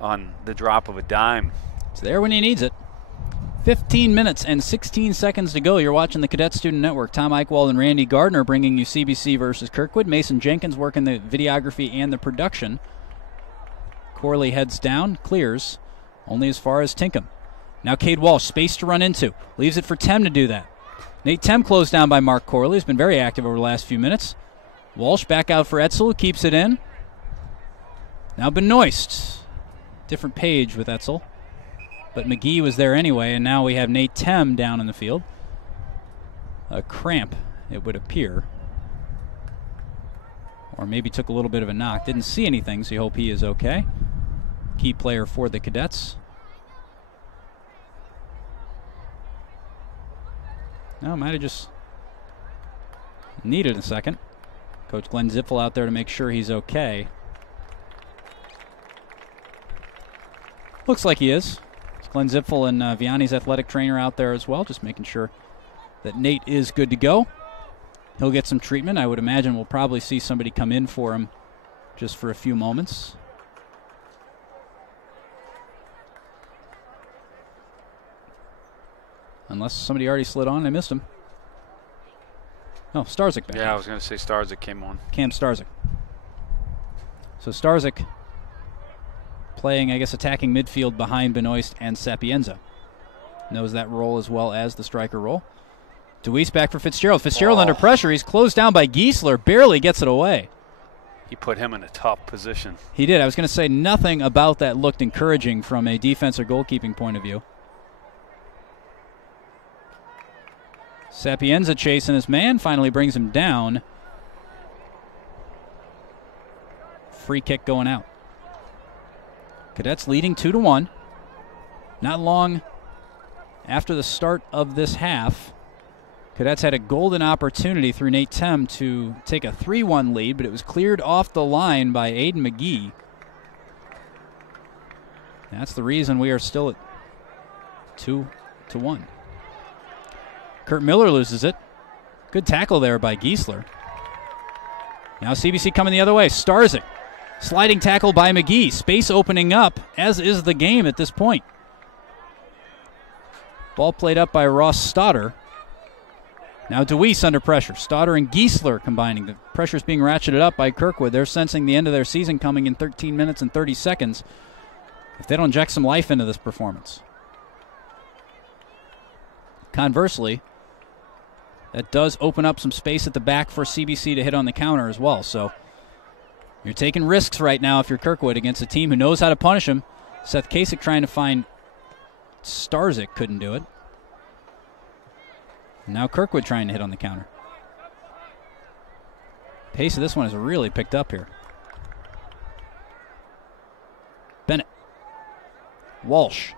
on the drop of a dime. It's there when he needs it. 15 minutes and 16 seconds to go. You're watching the Cadet Student Network. Tom Eichwald and Randy Gardner bringing you CBC versus Kirkwood. Mason Jenkins working the videography and the production. Corley heads down, clears, only as far as Tinkham. Now Cade Walsh, space to run into. Leaves it for Tem to do that. Nate Tem closed down by Mark Corley. He's been very active over the last few minutes. Walsh back out for Etzel, keeps it in. Now Benoist. Different page with Etzel. But McGee was there anyway, and now we have Nate Tem down in the field. A cramp, it would appear. Or maybe took a little bit of a knock. Didn't see anything, so you hope he is okay. Key player for the Cadets. No, might have just needed a second. Coach Glenn Zipfel out there to make sure he's okay. Looks like he is. Glenn Zipfel and Vianney's athletic trainer out there as well, just making sure that Nate is good to go. He'll get some treatment. I would imagine we'll probably see somebody come in for him just for a few moments. Unless somebody already slid on and I missed him. Oh, Starzyk back. Yeah, I was going to say Starzyk came on. Cam Starzyk. So Starzyk playing, I guess, attacking midfield behind Benoist and Sapienza. Knows that role as well as the striker role. Deweese back for Fitzgerald. Fitzgerald under pressure. He's closed down by Giesler. Barely gets it away. He put him in a tough position. He did. I was going to say nothing about that looked encouraging from a defense or goalkeeping point of view. Sapienza chasing his man. Finally brings him down. Free kick going out. Cadets leading 2-1. Not long after the start of this half, Cadets had a golden opportunity through Nate Tem to take a 3-1 lead, but it was cleared off the line by Aiden McGee. That's the reason we are still at 2-1. Kurt Miller loses it. Good tackle there by Giesler. Now CBC coming the other way. Starzyk. Sliding tackle by McGee. Space opening up, as is the game at this point. Ball played up by Ross Stoddard. Now Deweese under pressure. Stoddard and Giesler combining. The pressure's being ratcheted up by Kirkwood. They're sensing the end of their season coming in 13 minutes and 30 seconds if they don't inject some life into this performance. Conversely, that does open up some space at the back for CBC to hit on the counter as well. So you're taking risks right now if you're Kirkwood against a team who knows how to punish him. Seth Kasich trying to find Starzyk, couldn't do it. Now Kirkwood trying to hit on the counter. Pace of this one has really picked up here. Bennett. Walsh.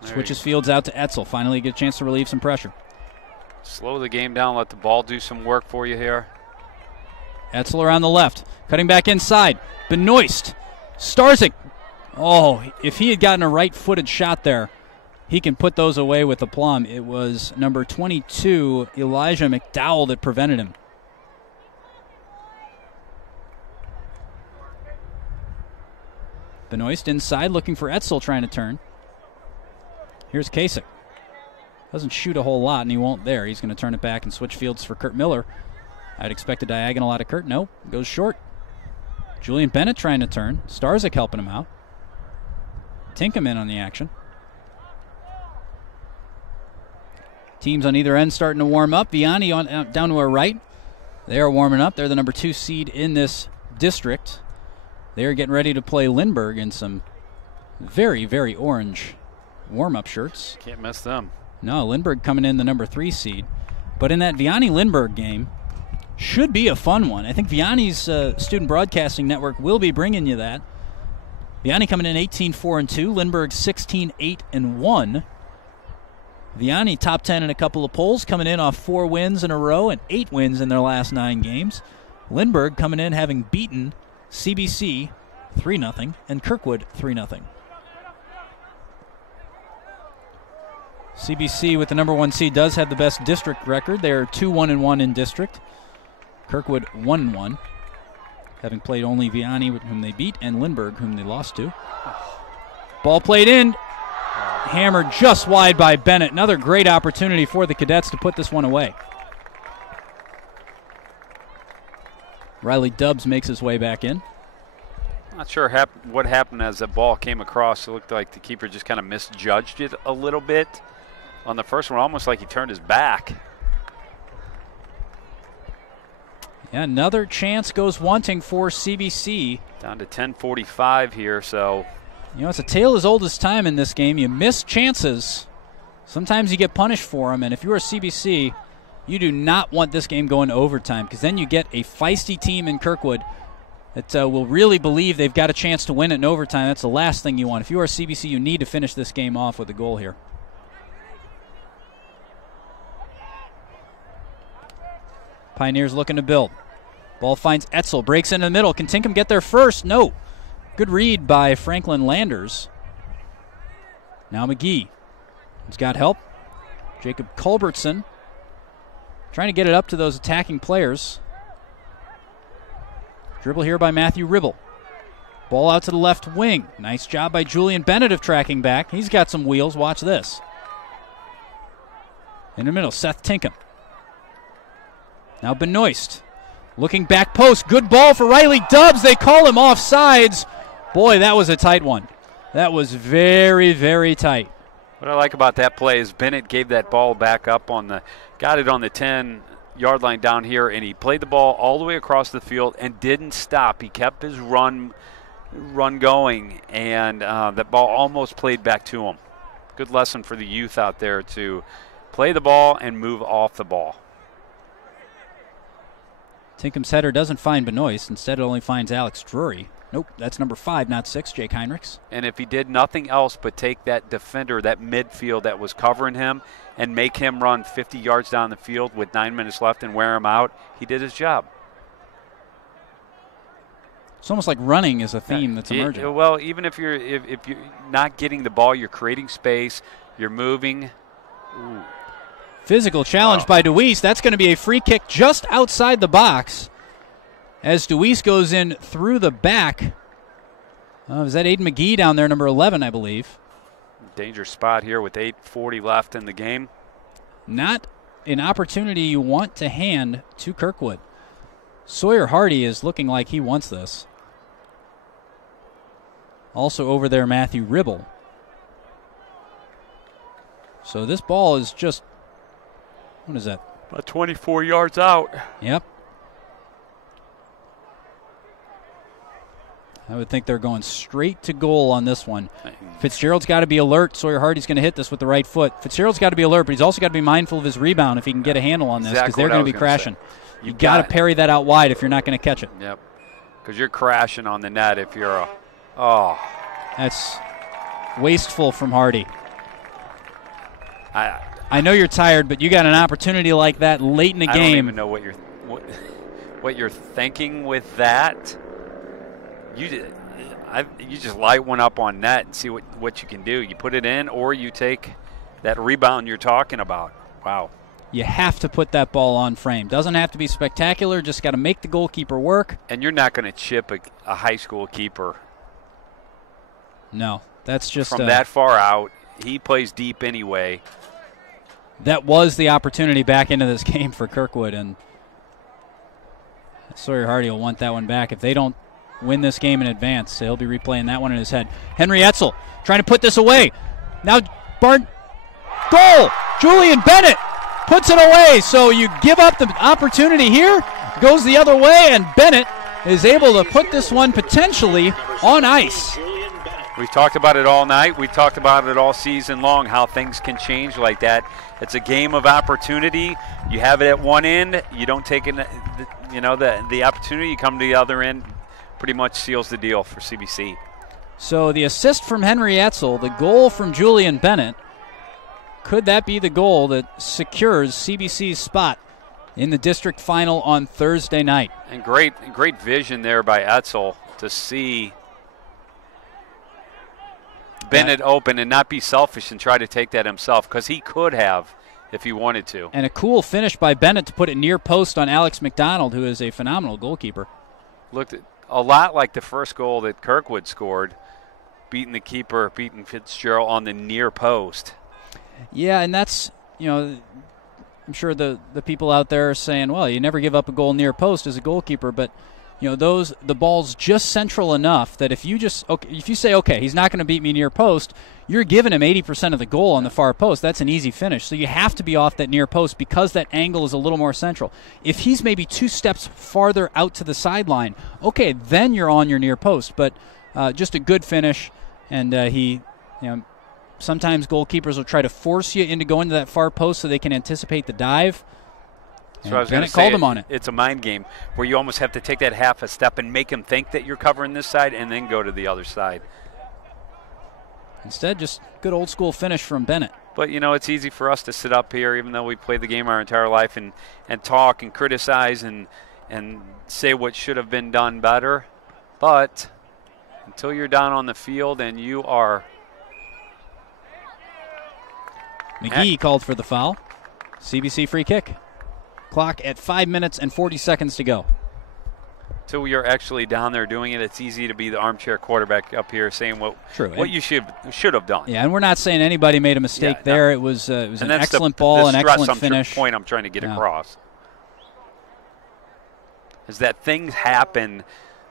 Switches fields out to Etzel. Finally get a chance to relieve some pressure. Slow the game down. Let the ball do some work for you here. Etzel around the left. Cutting back inside. Benoist. Starzyk. Oh, if he had gotten a right-footed shot there, he can put those away with aplomb. It was number 22, Elijah McDowell, that prevented him. Benoist inside looking for Etzel trying to turn. Here's Kasich. Doesn't shoot a whole lot, and he won't there. He's going to turn it back and switch fields for Kurt Miller. I'd expect a diagonal out of Kurt. Nope, goes short. Julian Bennett trying to turn. Starzyk helping him out. Tinkham in on the action. Teams on either end starting to warm up. Vianney on, down to our right. They are warming up. They're the number 2 seed in this district. They are getting ready to play Lindbergh in some very, very orange warm-up shirts. Can't miss them. No, Lindbergh coming in the number 3 seed. But in that Vianney-Lindbergh game, should be a fun one. I think Vianney's Student Broadcasting Network will be bringing you that. Vianney coming in 18-4-2. Lindbergh 16-8-1. Vianney top 10 in a couple of polls, coming in off 4 wins in a row and 8 wins in their last 9 games. Lindbergh coming in having beaten CBC 3-0 and Kirkwood 3-0. CBC with the number 1 seed does have the best district record. They are 2-1-1 in district. Kirkwood 1-1, having played only Vianney, whom they beat, and Lindbergh, whom they lost to. Ball played in. Hammered just wide by Bennett. Another great opportunity for the Cadets to put this one away. Riley Dubbs makes his way back in. Not sure what happened as the ball came across. It looked like the keeper just kind of misjudged it a little bit on the first one, almost like he turned his back. Yeah, another chance goes wanting for CBC. Down to 10:45 here, so... You know, it's a tale as old as time in this game. You miss chances. Sometimes you get punished for them, and if you're a CBC, you do not want this game going to overtime, because then you get a feisty team in Kirkwood that will really believe they've got a chance to win it in overtime. That's the last thing you want. If you are a CBC, you need to finish this game off with a goal here. Pioneers looking to build. Ball finds Etzel, breaks into the middle. Can Tinkham get there first? No. Good read by Franklin Landers. Now McGee. He's got help. Jacob Culbertson trying to get it up to those attacking players. Dribble here by Matthew Ribble. Ball out to the left wing. Nice job by Julian Bennett of tracking back. He's got some wheels. Watch this. In the middle, Seth Tinkham. Now Benoist. Looking back post. Good ball for Riley Dubbs. They call him offsides. Boy, that was a tight one. That was very, very tight. What I like about that play is Bennett gave that ball back up got it on the 10-yard line down here, and he played the ball all the way across the field and didn't stop. He kept his run going, and that ball almost played back to him. Good lesson for the youth out there to play the ball and move off the ball. Tinkham's header doesn't find Benoist. Instead, it only finds Alex Drury. Nope, that's number 5, not 6, Jake Heinrichs. And if he did nothing else but take that defender, that midfield that was covering him, and make him run 50 yards down the field with 9 minutes left and wear him out, he did his job. It's almost like running is a theme that's emerging. Well, even if you're not getting the ball, you're creating space, you're moving. Ooh. Physical challenge by DeWeese. That's going to be a free kick just outside the box as DeWeese goes in through the back. Is that Aiden McGee down there, number 11, I believe? Danger spot here with 8:40 left in the game. Not an opportunity you want to hand to Kirkwood. Sawyer Hardy is looking like he wants this. Also over there, Matthew Ribble. So this ball is just, what is that? About 24 yards out. Yep. I would think they're going straight to goal on this one. Fitzgerald's got to be alert. Sawyer Hardy's going to hit this with the right foot. Fitzgerald's got to be alert, but he's also got to be mindful of his rebound if he can get a handle on this, because they're going to be crashing. You got to parry that out wide if you're not going to catch it. Yep. Because you're crashing on the net if you're That's wasteful from Hardy. I know you're tired, but you got an opportunity like that late in the game. I don't even know what you're thinking with that. You just light one up on net and see what you can do. You put it in, or you take that rebound you're talking about. Wow. You have to put that ball on frame. Doesn't have to be spectacular. Just got to make the goalkeeper work. And you're not going to chip a high school keeper. No, that's just from that far out. He plays deep anyway. That was the opportunity back into this game for Kirkwood, and Sawyer Hardy will want that one back. If they don't win this game in advance, he'll be replaying that one in his head. Henry Etzel trying to put this away. Now goal! Julian Bennett puts it away. So you give up the opportunity here, goes the other way, and Bennett is able to put this one potentially on ice. We've talked about it all night. We've talked about it all season long, how things can change like that. It's a game of opportunity. You have it at one end. You don't take it, the opportunity. You come to the other end. Pretty much seals the deal for CBC. So the assist from Henry Etzel, the goal from Julian Bennett, could that be the goal that secures CBC's spot in the district final on Thursday night? And great vision there by Etzel to see Bennett open and not be selfish and try to take that himself, because he could have if he wanted to. And a cool finish by Bennett to put it near post on Alex McDonald, who is a phenomenal goalkeeper. Looked a lot like the first goal that Kirkwood scored, beating the keeper, beating Fitzgerald on the near post. Yeah, and that's, I'm sure the people out there are saying, well, you never give up a goal near post as a goalkeeper, but the ball's just central enough that if you say, okay, he's not going to beat me near post, you're giving him 80% of the goal on the far post. That's an easy finish. So you have to be off that near post because that angle is a little more central. If he's maybe 2 steps farther out to the sideline, okay, then you're on your near post. But just a good finish, and sometimes goalkeepers will try to force you into going to that far post so they can anticipate the dive. So I was Bennett called him on it. It's a mind game where you almost have to take that half a step and make him think that you're covering this side and then go to the other side. Instead, just good old school finish from Bennett. But, it's easy for us to sit up here, even though we played the game our entire life, and talk and criticize and say what should have been done better. But until you're down on the field and you are... McGee called for the foul. CBC free kick. Clock at 5 minutes and 40 seconds to go. Until you're actually down there doing it, it's easy to be the armchair quarterback up here saying what you should have done. Yeah, and we're not saying anybody made a mistake there. No. It was an excellent ball, an excellent finish. Point I'm trying to get across is that things happen.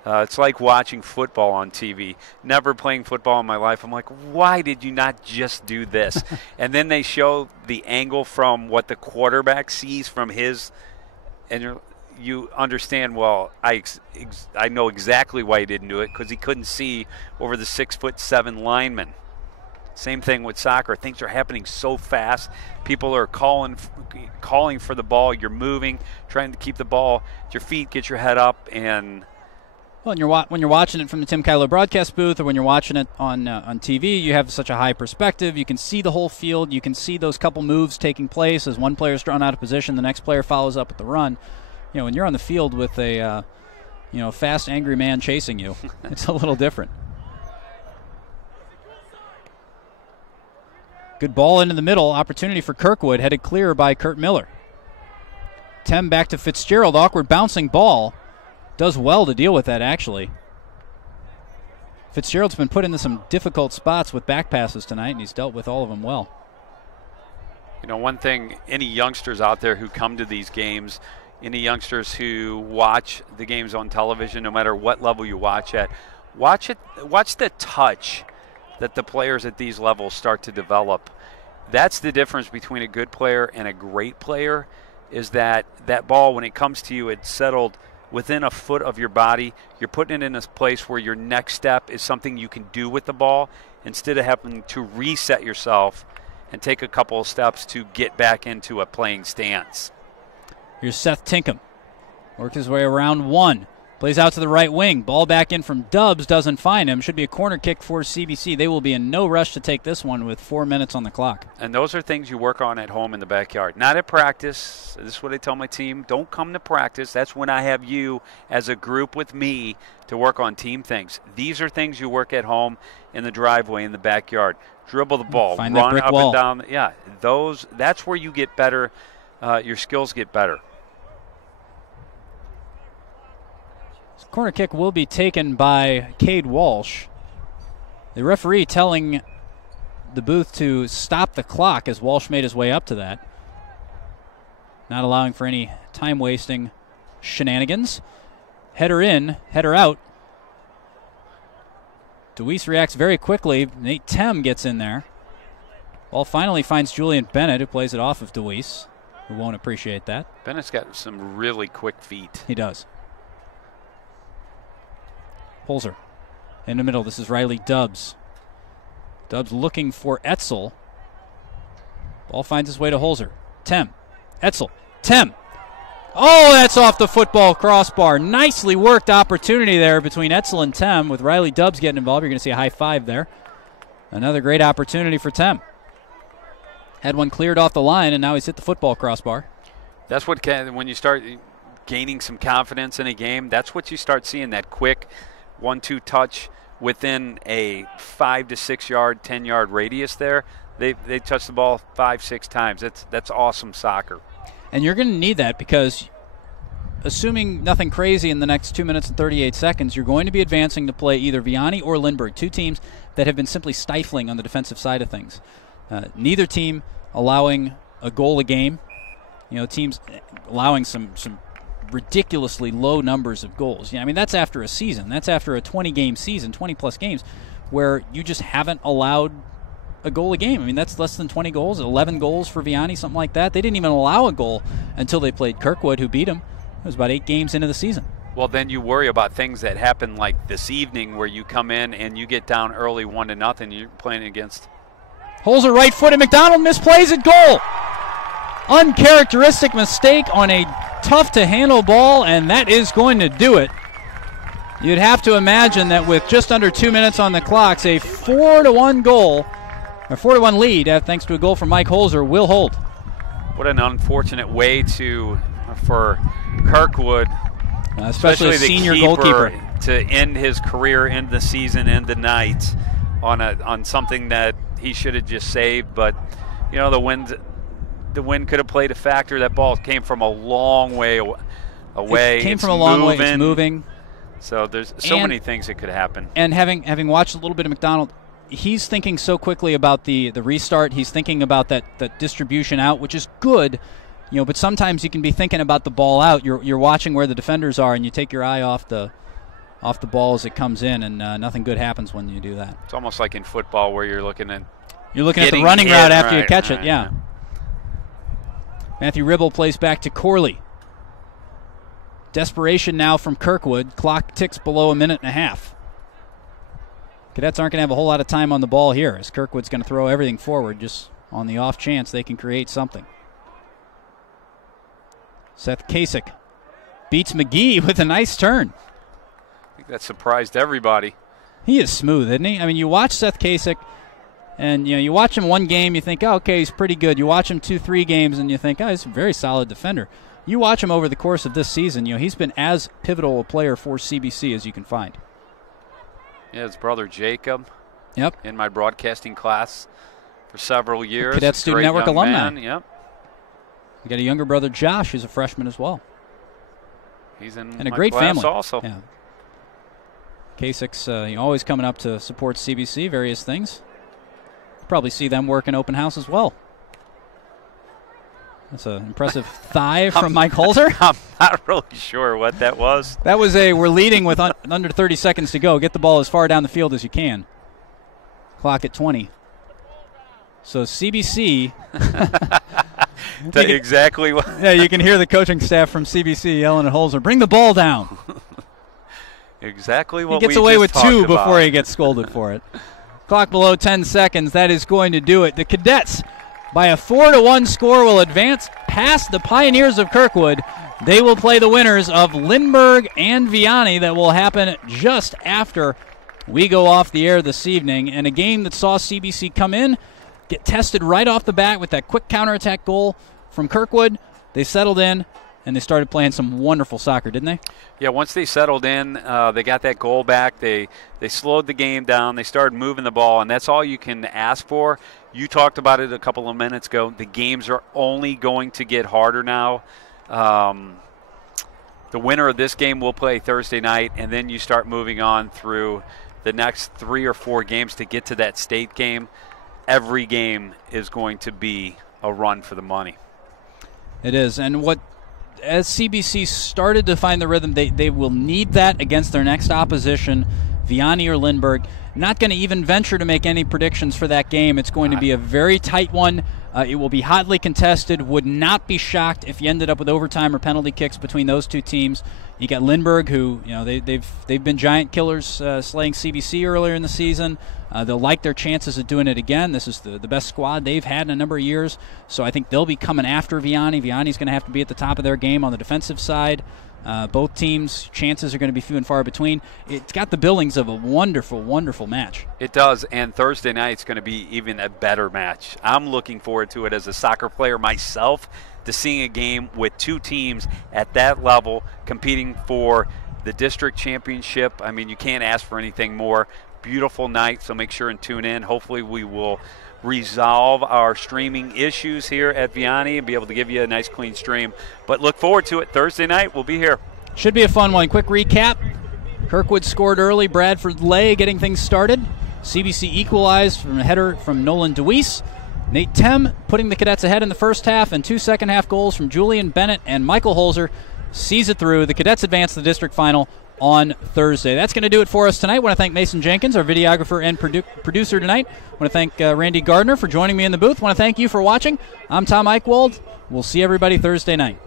It's like watching football on TV. Never playing football in my life. I'm like, why did you not just do this? And then they show the angle from what the quarterback sees from his, and you understand, well, I know exactly why he didn't do it, because he couldn't see over the 6'7" lineman. Same thing with soccer. Things are happening so fast. People are calling for the ball. You're moving, trying to keep the ball at your feet, get your head up, and... Well, when you're watching it from the Tim Kylo broadcast booth, or when you're watching it on TV, you have such a high perspective. You can see the whole field. You can see those couple moves taking place as one player's drawn out of position, the next player follows up with the run. When you're on the field with a fast, angry man chasing you, it's a little different. Good ball into the middle. Opportunity for Kirkwood, headed clear by Kurt Miller. Tem back to Fitzgerald. Awkward bouncing ball. Does well to deal with that, actually. Fitzgerald's been put into some difficult spots with back passes tonight, and he's dealt with all of them well. One thing, any youngsters out there who come to these games, any youngsters who watch the games on television, no matter what level you watch at, watch the touch that the players at these levels start to develop. That's the difference between a good player and a great player, is that ball, when it comes to you, it's settled within a foot of your body. You're putting it in a place where your next step is something you can do with the ball, instead of having to reset yourself and take a couple of steps to get back into a playing stance. Here's Seth Tinkham. Worked his way around one. Plays out to the right wing. Ball back in from Dubs. Doesn't find him. Should be a corner kick for CBC. They will be in no rush to take this one with 4 minutes on the clock. And those are things you work on at home in the backyard. Not at practice. This is what I tell my team. Don't come to practice. That's when I have you as a group with me to work on team things. These are things you work at home in the driveway, in the backyard. Dribble the ball. Find run that brick up wall. And down. Yeah, that's where you get better. Your skills get better. Corner kick will be taken by Cade Walsh. The referee telling the booth to stop the clock as Walsh made his way up to that. Not allowing for any time-wasting shenanigans. Header in, header out. DeWeese reacts very quickly. Nate Tem gets in there. Ball finally finds Julian Bennett, who plays it off of DeWeese, who won't appreciate that. Bennett's got some really quick feet. He does. Holzer in the middle. This is Riley Dubs. Dubs looking for Etzel. Ball finds its way to Holzer. Tem. Etzel. Tem. Oh, that's off the football crossbar. Nicely worked opportunity there between Etzel and Tem, with Riley Dubs getting involved. You're going to see a high five there. Another great opportunity for Tem. Had one cleared off the line, and now he's hit the football crossbar. That's what when you start gaining some confidence in a game, that's what you start seeing, that quick 1-2 touch within a 5 to 6 yard, 10-yard radius there. They touch the ball 5-6 times. That's awesome soccer. And you're going to need that because assuming nothing crazy in the next 2 minutes and 38 seconds, you're going to be advancing to play either Vianney or Lindbergh, two teams that have been simply stifling on the defensive side of things. Neither team allowing a goal a game. Teams allowing some ridiculously low numbers of goals. I mean, that's after a season. That's after a 20-game season, 20-plus games, where you just haven't allowed a goal a game. I mean, that's less than 20 goals, 11 goals for Vianney, something like that. They didn't even allow a goal until they played Kirkwood, who beat them. It was about 8 games into the season. Well, then you worry about things that happen like this evening where you come in and you get down early 1-0. You're playing against. Holzer right foot, and McDonald misplays it. Goal. Uncharacteristic mistake on a tough-to-handle ball, and that is going to do it. You'd have to imagine that with just under 2 minutes on the clock, a 4-1 goal, or 4-1 lead, thanks to a goal from Mike Holzer, will hold. What an unfortunate way for Kirkwood, especially the senior goalkeeper, to end his career, end the season, end the night on something that he should have just saved. But the wind could have played a factor. That ball came from a long way away. It came from a long way. It's moving. So there's so many things that could happen. And having watched a little bit of McDonald, he's thinking so quickly about the restart. He's thinking about that distribution out, which is good. But sometimes you can be thinking about the ball out. You're watching where the defenders are, and you take your eye off the ball as it comes in, and nothing good happens when you do that. It's almost like in football where you're looking at the running route after you catch it. Yeah. Matthew Ribble plays back to Corley. Desperation now from Kirkwood. Clock ticks below a minute and a half. Cadets aren't going to have a whole lot of time on the ball here, as Kirkwood's going to throw everything forward just on the off chance they can create something. Seth Kasich beats McGee with a nice turn. I think that surprised everybody. He is smooth, isn't he? I mean, you watch Seth Kasich, and you watch him one game, you think, oh, okay, he's pretty good. You watch him 2-3 games, and you think, oh, he's a very solid defender. You watch him over the course of this season, he's been as pivotal a player for CBC as you can find. Yeah, his brother Jacob. Yep. In my broadcasting class for several years. Cadet Student Network alumni. Man. Yep. We got a younger brother, Josh, who's a freshman as well. He's in and a great family also. Yeah. Kasich's always coming up to support CBC, various things. Probably see them work in open house as well. That's an impressive thigh from Mike Holzer. I'm not really sure what that was. That was we're leading with under 30 seconds to go. Get the ball as far down the field as you can. Clock at 20. So CBC. Exactly what. Yeah, you can hear the coaching staff from CBC yelling at Holzer, bring the ball down. Exactly what he gets away with 2 before he gets scolded for it. Clock below 10 seconds. That is going to do it. The Cadets, by a 4-1 score, will advance past the Pioneers of Kirkwood. They will play the winners of Lindbergh and Vianney. That will happen just after we go off the air this evening. And a game that saw CBC come in, get tested right off the bat with that quick counterattack goal from Kirkwood. They settled in, and they started playing some wonderful soccer, didn't they? Yeah, once they settled in, they got that goal back. They slowed the game down. They started moving the ball, and that's all you can ask for. You talked about it a couple of minutes ago. The games are only going to get harder now. The winner of this game will play Thursday night, and then you start moving on through the next 3 or 4 games to get to that state game. Every game is going to be a run for the money. It is, and as CBC started to find the rhythm, they will need that against their next opposition, Vianney or Lindbergh. Not going to even venture to make any predictions for that game. It's going to be a very tight one. It will be hotly contested. Would not be shocked if you ended up with overtime or penalty kicks between those two teams. You got Lindbergh, who they've been giant killers slaying CBC earlier in the season. They'll like their chances of doing it again. This is the best squad they've had in a number of years, so I think they'll be coming after Vianney. Vianney's going to have to be at the top of their game on the defensive side. Both teams' chances are going to be few and far between. It's got the billings of a wonderful, wonderful match. It does, and Thursday night's going to be even a better match. I'm looking forward to it as a soccer player myself, to seeing a game with two teams at that level competing for the district championship. I mean, you can't ask for anything more. Beautiful night, so make sure and tune in. Hopefully we will resolve our streaming issues here at Vianney and be able to give you a nice clean stream. But look forward to it. Thursday night, we'll be here. Should be a fun one. Quick recap. Kirkwood scored early. Bradford Lay getting things started. CBC equalized from a header from Nolan DeWeese. Nate Tem putting the Cadets ahead in the first half, and 2 second-half goals from Julian Bennett and Michael Holzer sees it through. The Cadets advance to the district final on Thursday. That's going to do it for us tonight. I want to thank Mason Jenkins, our videographer and producer tonight. I want to thank Randy Gardner for joining me in the booth. I want to thank you for watching. I'm Tom Eichwald. We'll see everybody Thursday night.